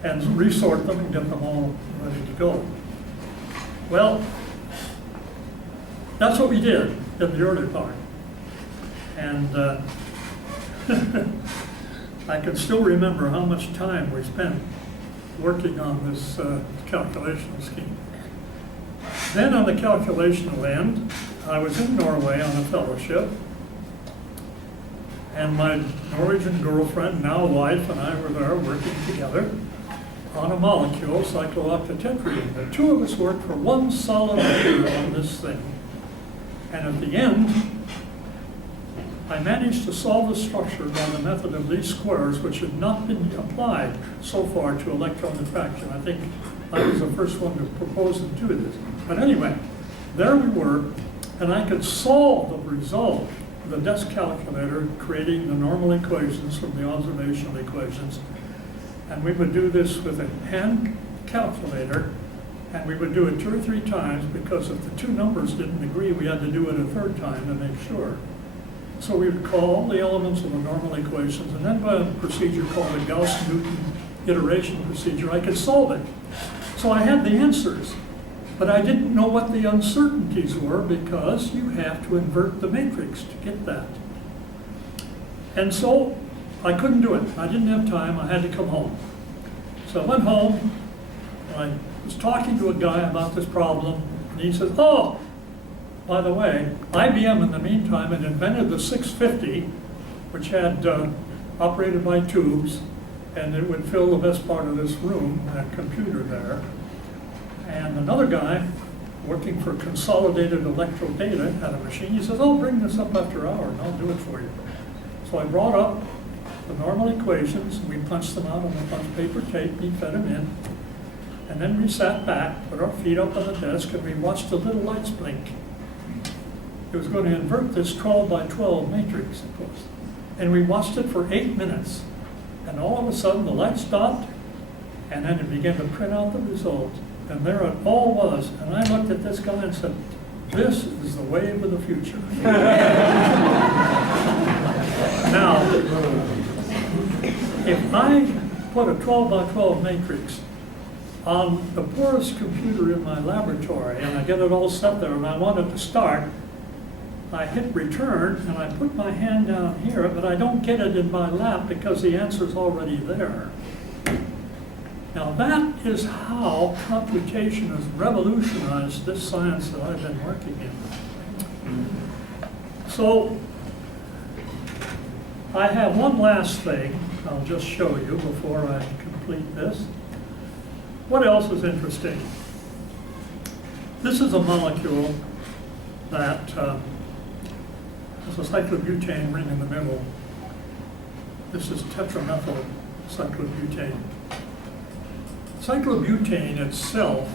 and resort them and get them all ready to go. Well, that's what we did in the early part. And I can still remember how much time we spent working on this calculation scheme. Then on the calculational end, I was in Norway on a fellowship, and my Norwegian girlfriend, now wife, and I were there working together on a molecule, cyclooctatetraene. The two of us worked for one solid year on this thing. And at the end, I managed to solve the structure by the method of least squares, which had not been applied so far to electron diffraction. I think I was the first one to propose and do this. But anyway, there we were, and I could solve the result of the desk calculator, creating the normal equations from the observational equations. And we would do this with a hand calculator, and we would do it 2 or 3 times, because if the two numbers didn't agree, we had to do it a third time to make sure. So we would call all the elements of the normal equations, and then by a procedure called the Gauss-Newton iteration procedure, I could solve it. So I had the answers, but I didn't know what the uncertainties were, because you have to invert the matrix to get that. And so I couldn't do it. I didn't have time. I had to come home. So I went home, and I was talking to a guy about this problem, and he said, oh, by the way, IBM in the meantime had invented the 650, which had operated by tubes, and it would fill the best part of this room, that computer there. And another guy working for Consolidated Electrodata had a machine. He says, oh, bring this up after hour and I'll do it for you. So I brought up the normal equations, we punched them out on the punch paper tape, he fed them in, and then we sat back, put our feet up on the desk, and we watched the little lights blink. It was going to invert this 12 by 12 matrix, of course. And we watched it for 8 minutes. And all of a sudden, the light stopped, and then it began to print out the result. And there it all was. And I looked at this guy and said, this is the wave of the future. Now, if I put a 12 by 12 matrix on the poorest computer in my laboratory, and I get it all set there, and I want it to start, I hit return, and I put my hand down here, but I don't get it in my lap because the answer's already there. Now that is how computation has revolutionized this science that I've been working in. So I have one last thing I'll just show you before I complete this. What else is interesting? This is a molecule that has a cyclobutane ring in the middle. This is tetramethyl cyclobutane. Cyclobutane itself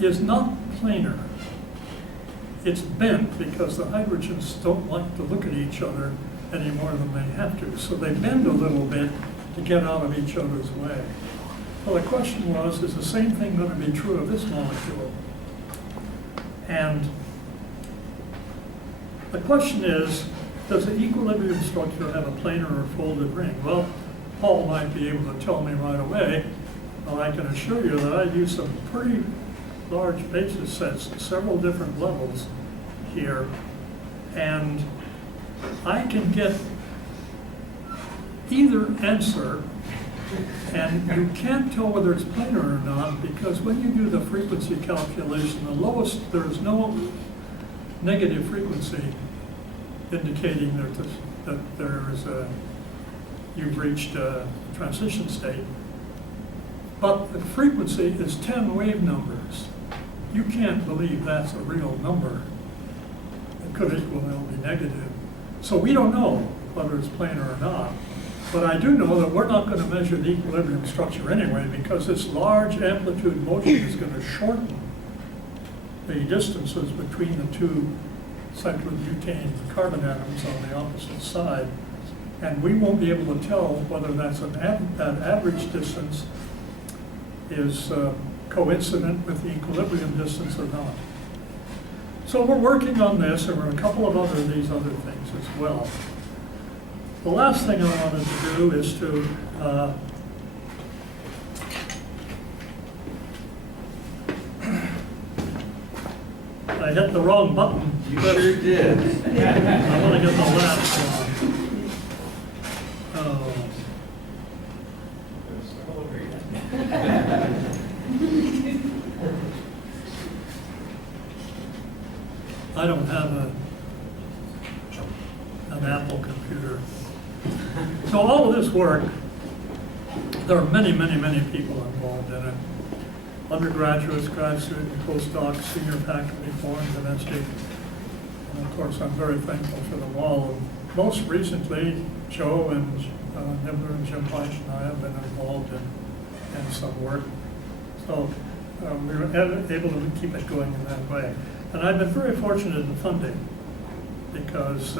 is not planar. It's bent because the hydrogens don't like to look at each other any more than they have to. So they bend a little bit to get out of each other's way. Well, the question was, is the same thing going to be true of this molecule? And the question is, does the equilibrium structure have a planar or folded ring? Well, Paul might be able to tell me right away, but I can assure you that I use some pretty large basis sets at several different levels here, and I can get either answer, and you can't tell whether it's planar or not, because when you do the frequency calculation, the lowest, there's no negative frequency indicating that there's you've reached a transition state. But the frequency is 10 wave numbers. You can't believe that's a real number. It could equally be negative. So we don't know whether it's planar or not. But I do know that we're not going to measure the equilibrium structure anyway, because this large amplitude motion is going to shorten the distances between the two cyclobutane carbon atoms on the opposite side. And we won't be able to tell whether that's that average distance is coincident with the equilibrium distance or not. So we're working on this, and we're a couple of these other things as well. The last thing I wanted to do is to I hit the wrong button. You sure did. I want to get the last one. Oh. I don't have an Apple computer. So all of this work, there are many, many, many people involved in it. Undergraduates, grad students, postdocs, senior faculty, foreign, domestic. And of course, I'm very thankful for them all. And most recently, Joe and Nibbler and Jim White and I have been involved in some work. So we were able to keep it going in that way. And I've been very fortunate in funding, because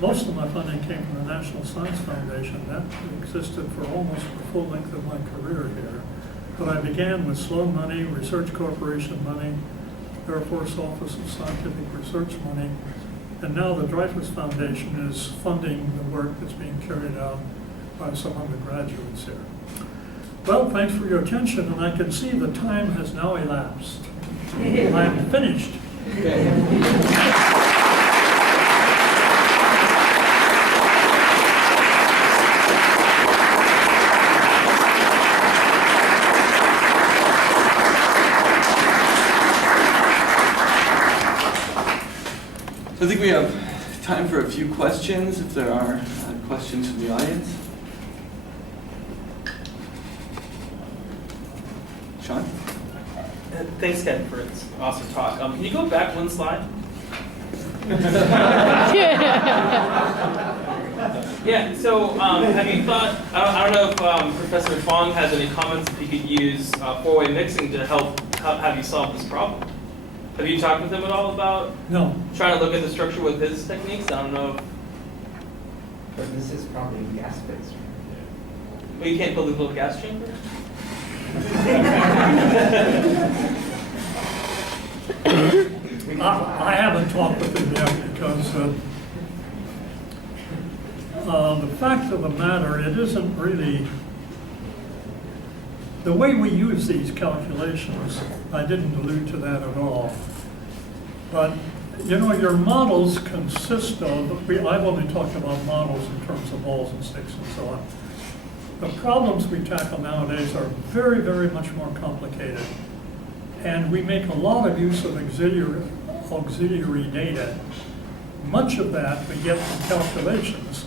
most of my funding came from the National Science Foundation. That existed for almost the full length of my career here. But I began with Sloan money, Research Corporation money, Air Force Office of Scientific Research money, and now the Dreyfus Foundation is funding the work that's being carried out by some undergraduates here. Well, thanks for your attention, and I can see the time has now elapsed. I'm finished. So I think we have time for a few questions, if there are questions from the audience. Sean? Thanks, Ken, for this awesome talk. Can you go back one slide? Yeah, so have you thought, I don't know if Professor Fong has any comments if you could use four-way mixing to help have you solve this problem. Have you talked with him at all about trying to look at the structure with his techniques? I don't know. But this is probably gas-based. Well, you can't build a little gas chamber? I haven't talked with him yet, because the fact of the matter, it isn't really the way we use these calculations. I didn't allude to that at all. But you know, your models consist of, I've only talked about models in terms of balls and sticks and so on. The problems we tackle nowadays are very, very much more complicated. And we make a lot of use of auxiliary data. Much of that we get from calculations,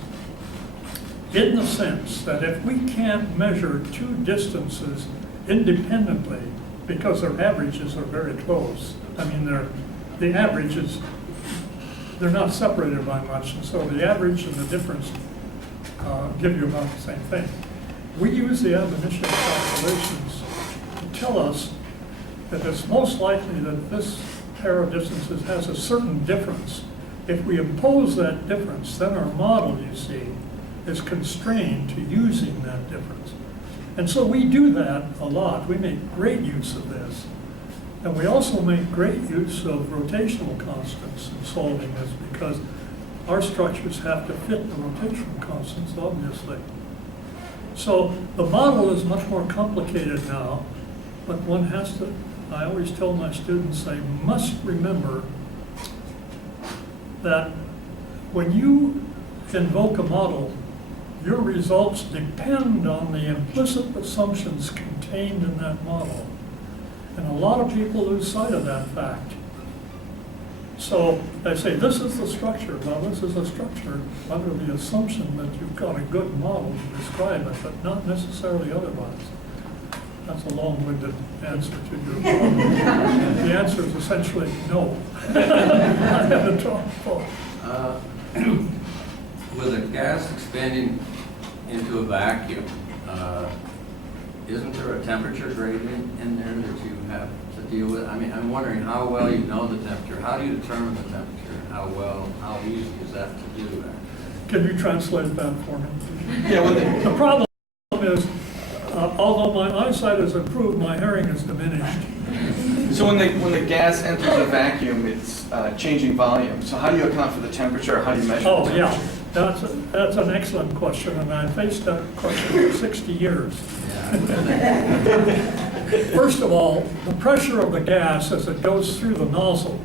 in the sense that if we can't measure two distances independently, because their averages are very close, I mean, the averages, they're not separated by much, and so the average and the difference give you about the same thing. We use the ab initio calculations to tell us that it's most likely that this pair of distances has a certain difference. If we impose that difference, then our model, you see, is constrained to using that difference. And so we do that a lot. We make great use of this. And we also make great use of rotational constants in solving this because our structures have to fit the rotational constants, obviously. So the model is much more complicated now, but one has to, I always tell my students, they must remember that when you invoke a model, your results depend on the implicit assumptions contained in that model. And a lot of people lose sight of that fact. So they say, this is the structure. Well, this is a structure under the assumption that you've got a good model to describe it, but not necessarily otherwise. That's a long-winded answer to your problem. The answer is essentially no. I haven't talked before. With a gas expanding into a vacuum, isn't there a temperature gradient in there that you have to deal with? I mean, I'm wondering how well you know the temperature. How do you determine the temperature? How easy is that to do? Can you translate that for me? Yeah, well, The problem is, although my eyesight has improved, my hearing is diminished. so when the gas enters a vacuum, it's changing volume. So how do you account for the temperature? How do you measure Oh, the yeah, temperature? that's an excellent question, and I faced that question for 60 years. First of all, the pressure of the gas as it goes through the nozzle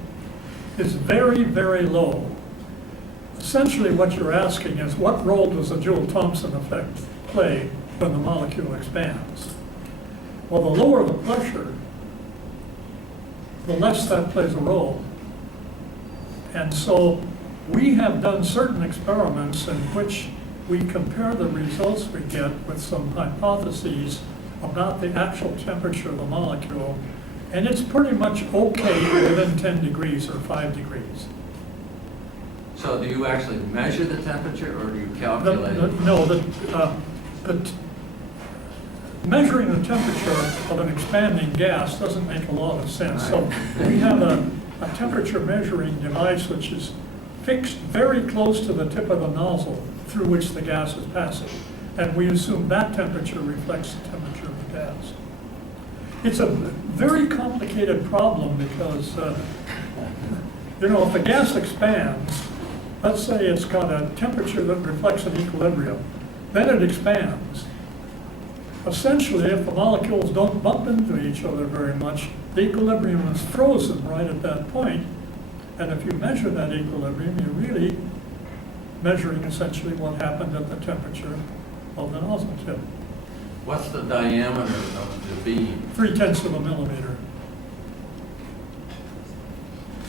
is very, very low. Essentially what you're asking is, what role does the Joule-Thomson effect play when the molecule expands? Well, the lower the pressure, the less that plays a role. And so we have done certain experiments in which we compare the results we get with some hypotheses about the actual temperature of the molecule, and it's pretty much okay within 10 degrees or 5 degrees. So do you actually measure the temperature or do you calculate it? No, measuring the temperature of an expanding gas doesn't make a lot of sense. So we have a temperature measuring device which is fixed very close to the tip of the nozzle through which the gas is passing. And we assume that temperature reflects the temperature of the gas. It's a very complicated problem because, if the gas expands, let's say it's got a temperature that reflects an equilibrium, then it expands. Essentially, if the molecules don't bump into each other very much, the equilibrium is frozen right at that point. And if you measure that equilibrium, you're really measuring essentially what happened at the temperature of the nozzle tip. What's the diameter of the beam? 0.3 of a millimeter.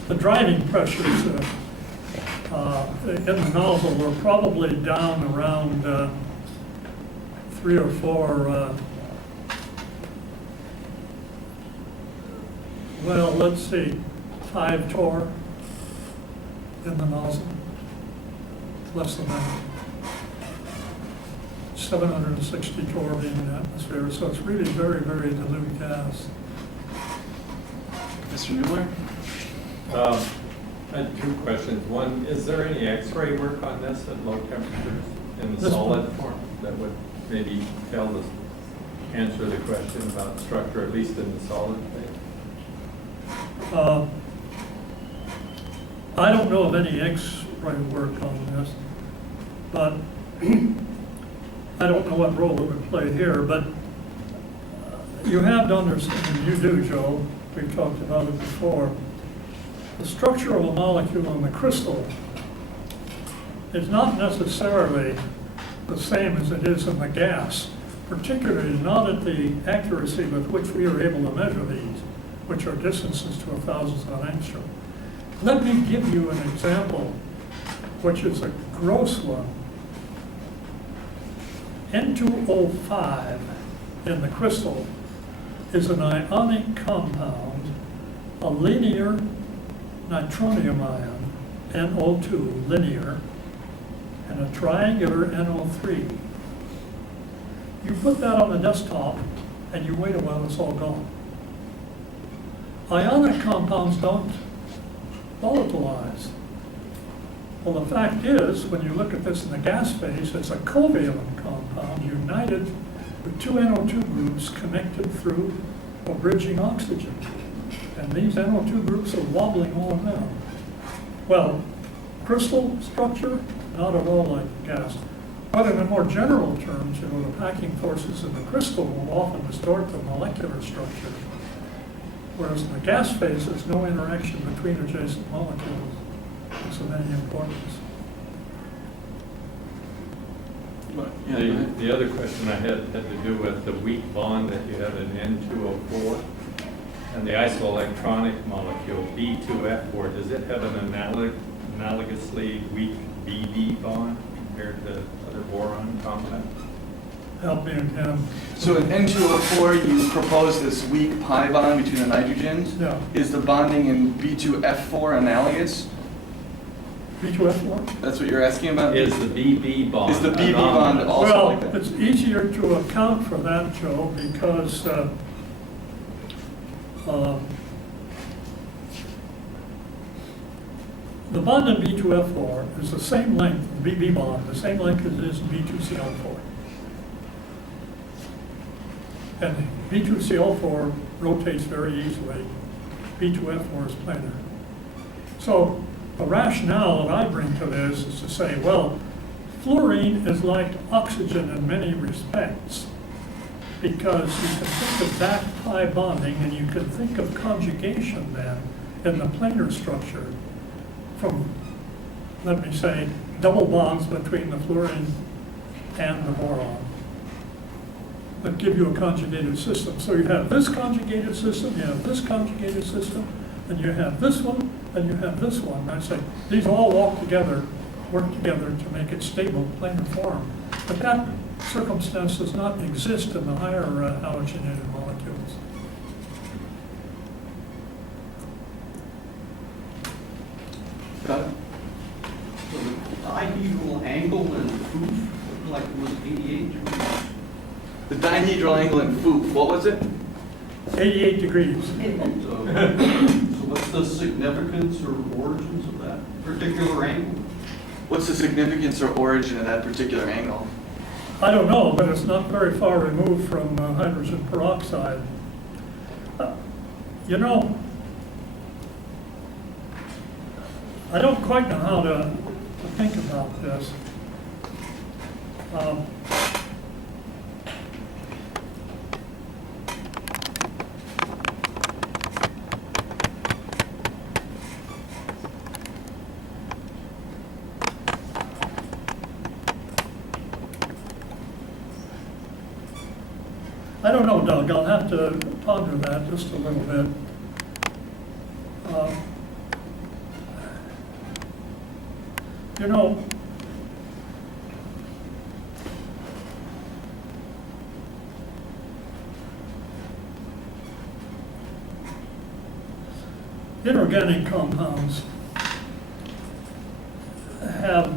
The driving pressures in the nozzle are probably down around 3 or 4, well, let's see, 5 torr in the nozzle. Less than that. 760 torr being in the atmosphere, so it's really very, very dilute gas. Mr. Mueller? I had 2 questions. One, is there any X-ray work on this at low temperatures in the This solid form that would maybe tell us, answer the question about structure, at least in the solid phase? I don't know of any X-ray work on this, but I don't know what role it would play here, but you have to understand, you do, Joe, we've talked about it before, the structure of a molecule in the crystal is not necessarily the same as it is in the gas, particularly not at the accuracy with which we are able to measure these, which are distances to 1,000th of an angstrom. Let me give you an example, which is a gross one. N2O5 in the crystal is an ionic compound, a linear nitronium ion, NO2, linear, and a triangular NO3. You put that on the desktop and you wait a while, it's all gone. Ionic compounds don't volatilize. Well, the fact is, when you look at this in the gas phase, it's a covalent compound united with two NO2 groups connected through a bridging oxygen. And these NO2 groups are wobbling all around. Well, crystal structure, not at all like gas. But in a more general terms, the packing forces in the crystal will often distort the molecular structure. Whereas in the gas phase, there's no interaction between adjacent molecules. It's of any importance. The other question I had to do with the weak bond that you have in N2O4 and the isoelectronic molecule B2F4. Does it have an analogously weak BB bond compared to other boron compounds? Help me again. So in N2O4, you propose this weak pi bond between the nitrogens. Yeah. Is the bonding in B2F4 analogous? B2F4? That's what you're asking about? Is the BB bond Is the BB bond anomalous? also Well, like that? it's easier to account for that, Joe, because the bond in B2F4 is the same length, the BB bond, the same length as it is in B2CL4. And B2CL4 rotates very easily. B2F4 is planar. So the rationale that I bring to this is to say, well, fluorine is like oxygen in many respects, because you can think of back pi bonding and you can think of conjugation then in the planar structure from, let me say, double bonds between the fluorine and the boron that give you a conjugated system. So you have this conjugated system, you have this conjugated system, and you have this one, and you have this one. And I say, these all work together to make it stable planar form. But that circumstance does not exist in the higher halogenated molecules. Got it? So the dihedral angle in proof looked like it was 88 degrees. The dihedral angle in FOOF, what was it? 88 degrees. So what's the significance or origins of that particular angle? What's the significance or origin of that particular angle? I don't know, but it's not very far removed from hydrogen peroxide. You know, I don't quite know how to think about this. I don't know, Doug. I'll have to ponder that just a little bit. You know, inorganic compounds have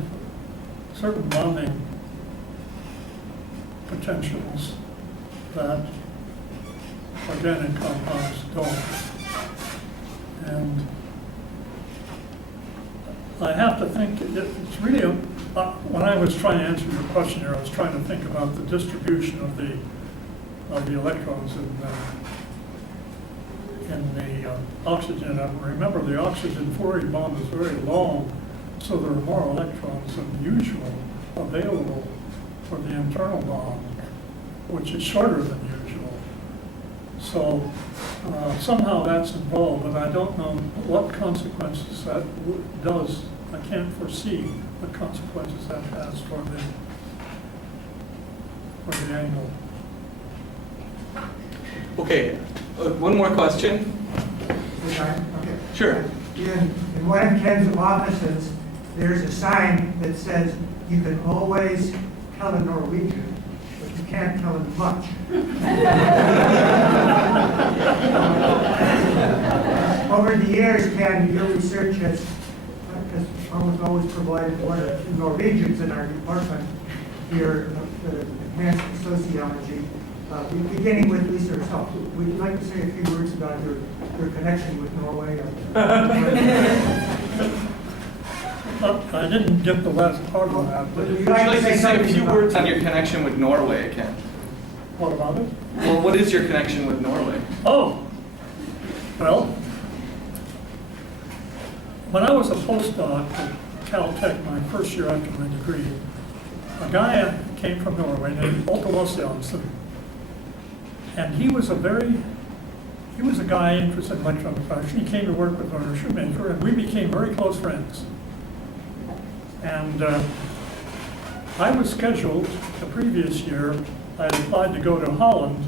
certain bonding potentials that organic compounds don't. And I have to think, it's really, when I was trying to answer your question here, I was trying to think about the distribution of the electrons in the oxygen. And remember, the oxygen fluorine bond is very long, so there are more electrons than usual available for the internal bond, which is shorter than usual. So somehow that's involved, and I don't know what consequences that does. I can't foresee what consequences that has for the angle. Okay, one more question. Okay. Sure. In one of Ken's offices, there's a sign that says you can always tell a Norwegian, but you can't tell him much. Over the years, Ken, your research has has almost provided one or two Norwegians in our department here that have enhanced the sociology. Beginning with Lisa herself, would you like to say a few words about your connection with Norway? I didn't get the last part of that, but Would you Would you like to say a something few about- words on your connection with Norway, Ken? what about it? Well, what is your connection with Norway? Oh, well, when I was a postdoc at Caltech, my first year after my degree, a guy came from Norway named Otto Jansen. And he was a guy interested in electron diffraction. He came to work with our shoemaker, and we became very close friends. And I was scheduled the previous year, I had applied to go to Holland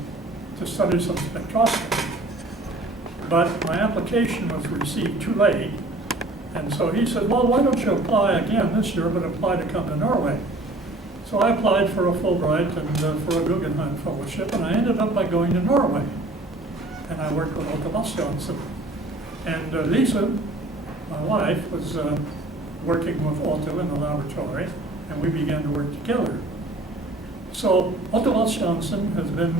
to study some spectroscopy. But my application was received too late. And so he said, well, why don't you apply again this year, but apply to come to Norway? So I applied for a Fulbright and for a Guggenheim Fellowship, and I ended up by going to Norway. And I worked with Otto Jansen. And Lisa, my wife, was working with Otto in the laboratory, and we began to work together. So Otto Jansen has been,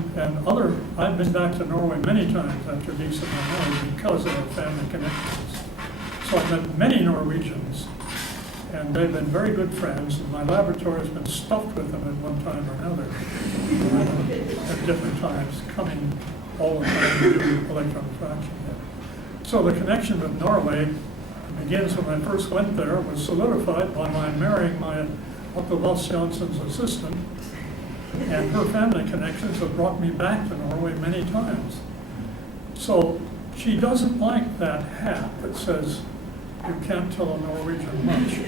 I've been back to Norway many times after Lisa and I because of our family connections. So I've met many Norwegians, and they've been very good friends, and my laboratory has been stuffed with them at one time or another at different times, coming all the time to do electron diffraction here. So the connection with Norway begins when I first went there, was solidified by my marrying my Otto Jansen's assistant, and her family connections have brought me back to Norway many times. So she doesn't like that hat that says, you can't tell a Norwegian much.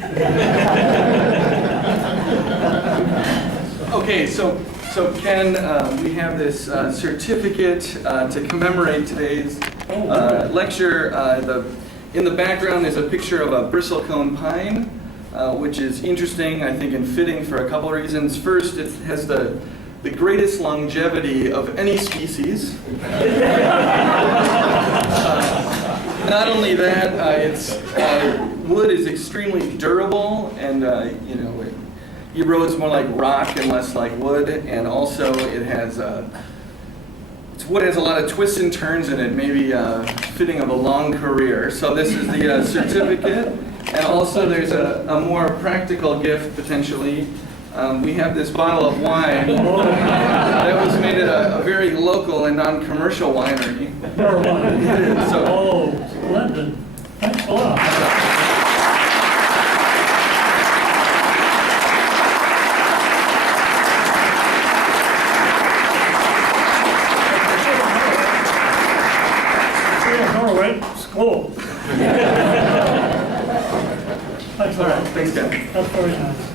Okay, so Ken, we have this certificate to commemorate today's lecture. In the background is a picture of a bristlecone pine, which is interesting, I think, and fitting for a couple of reasons. First, it has the greatest longevity of any species. Not only that, wood is extremely durable, and erodes more like rock and less like wood, and also it has wood has a lot of twists and turns in it, maybe fitting of a long career. So this is the certificate, and also there's a more practical gift potentially. We have this bottle of wine that was made at a very local and non-commercial winery. Oh, splendid. Thanks a lot. Norway, school. Thanks a lot. Thanks, Ken. That's very nice.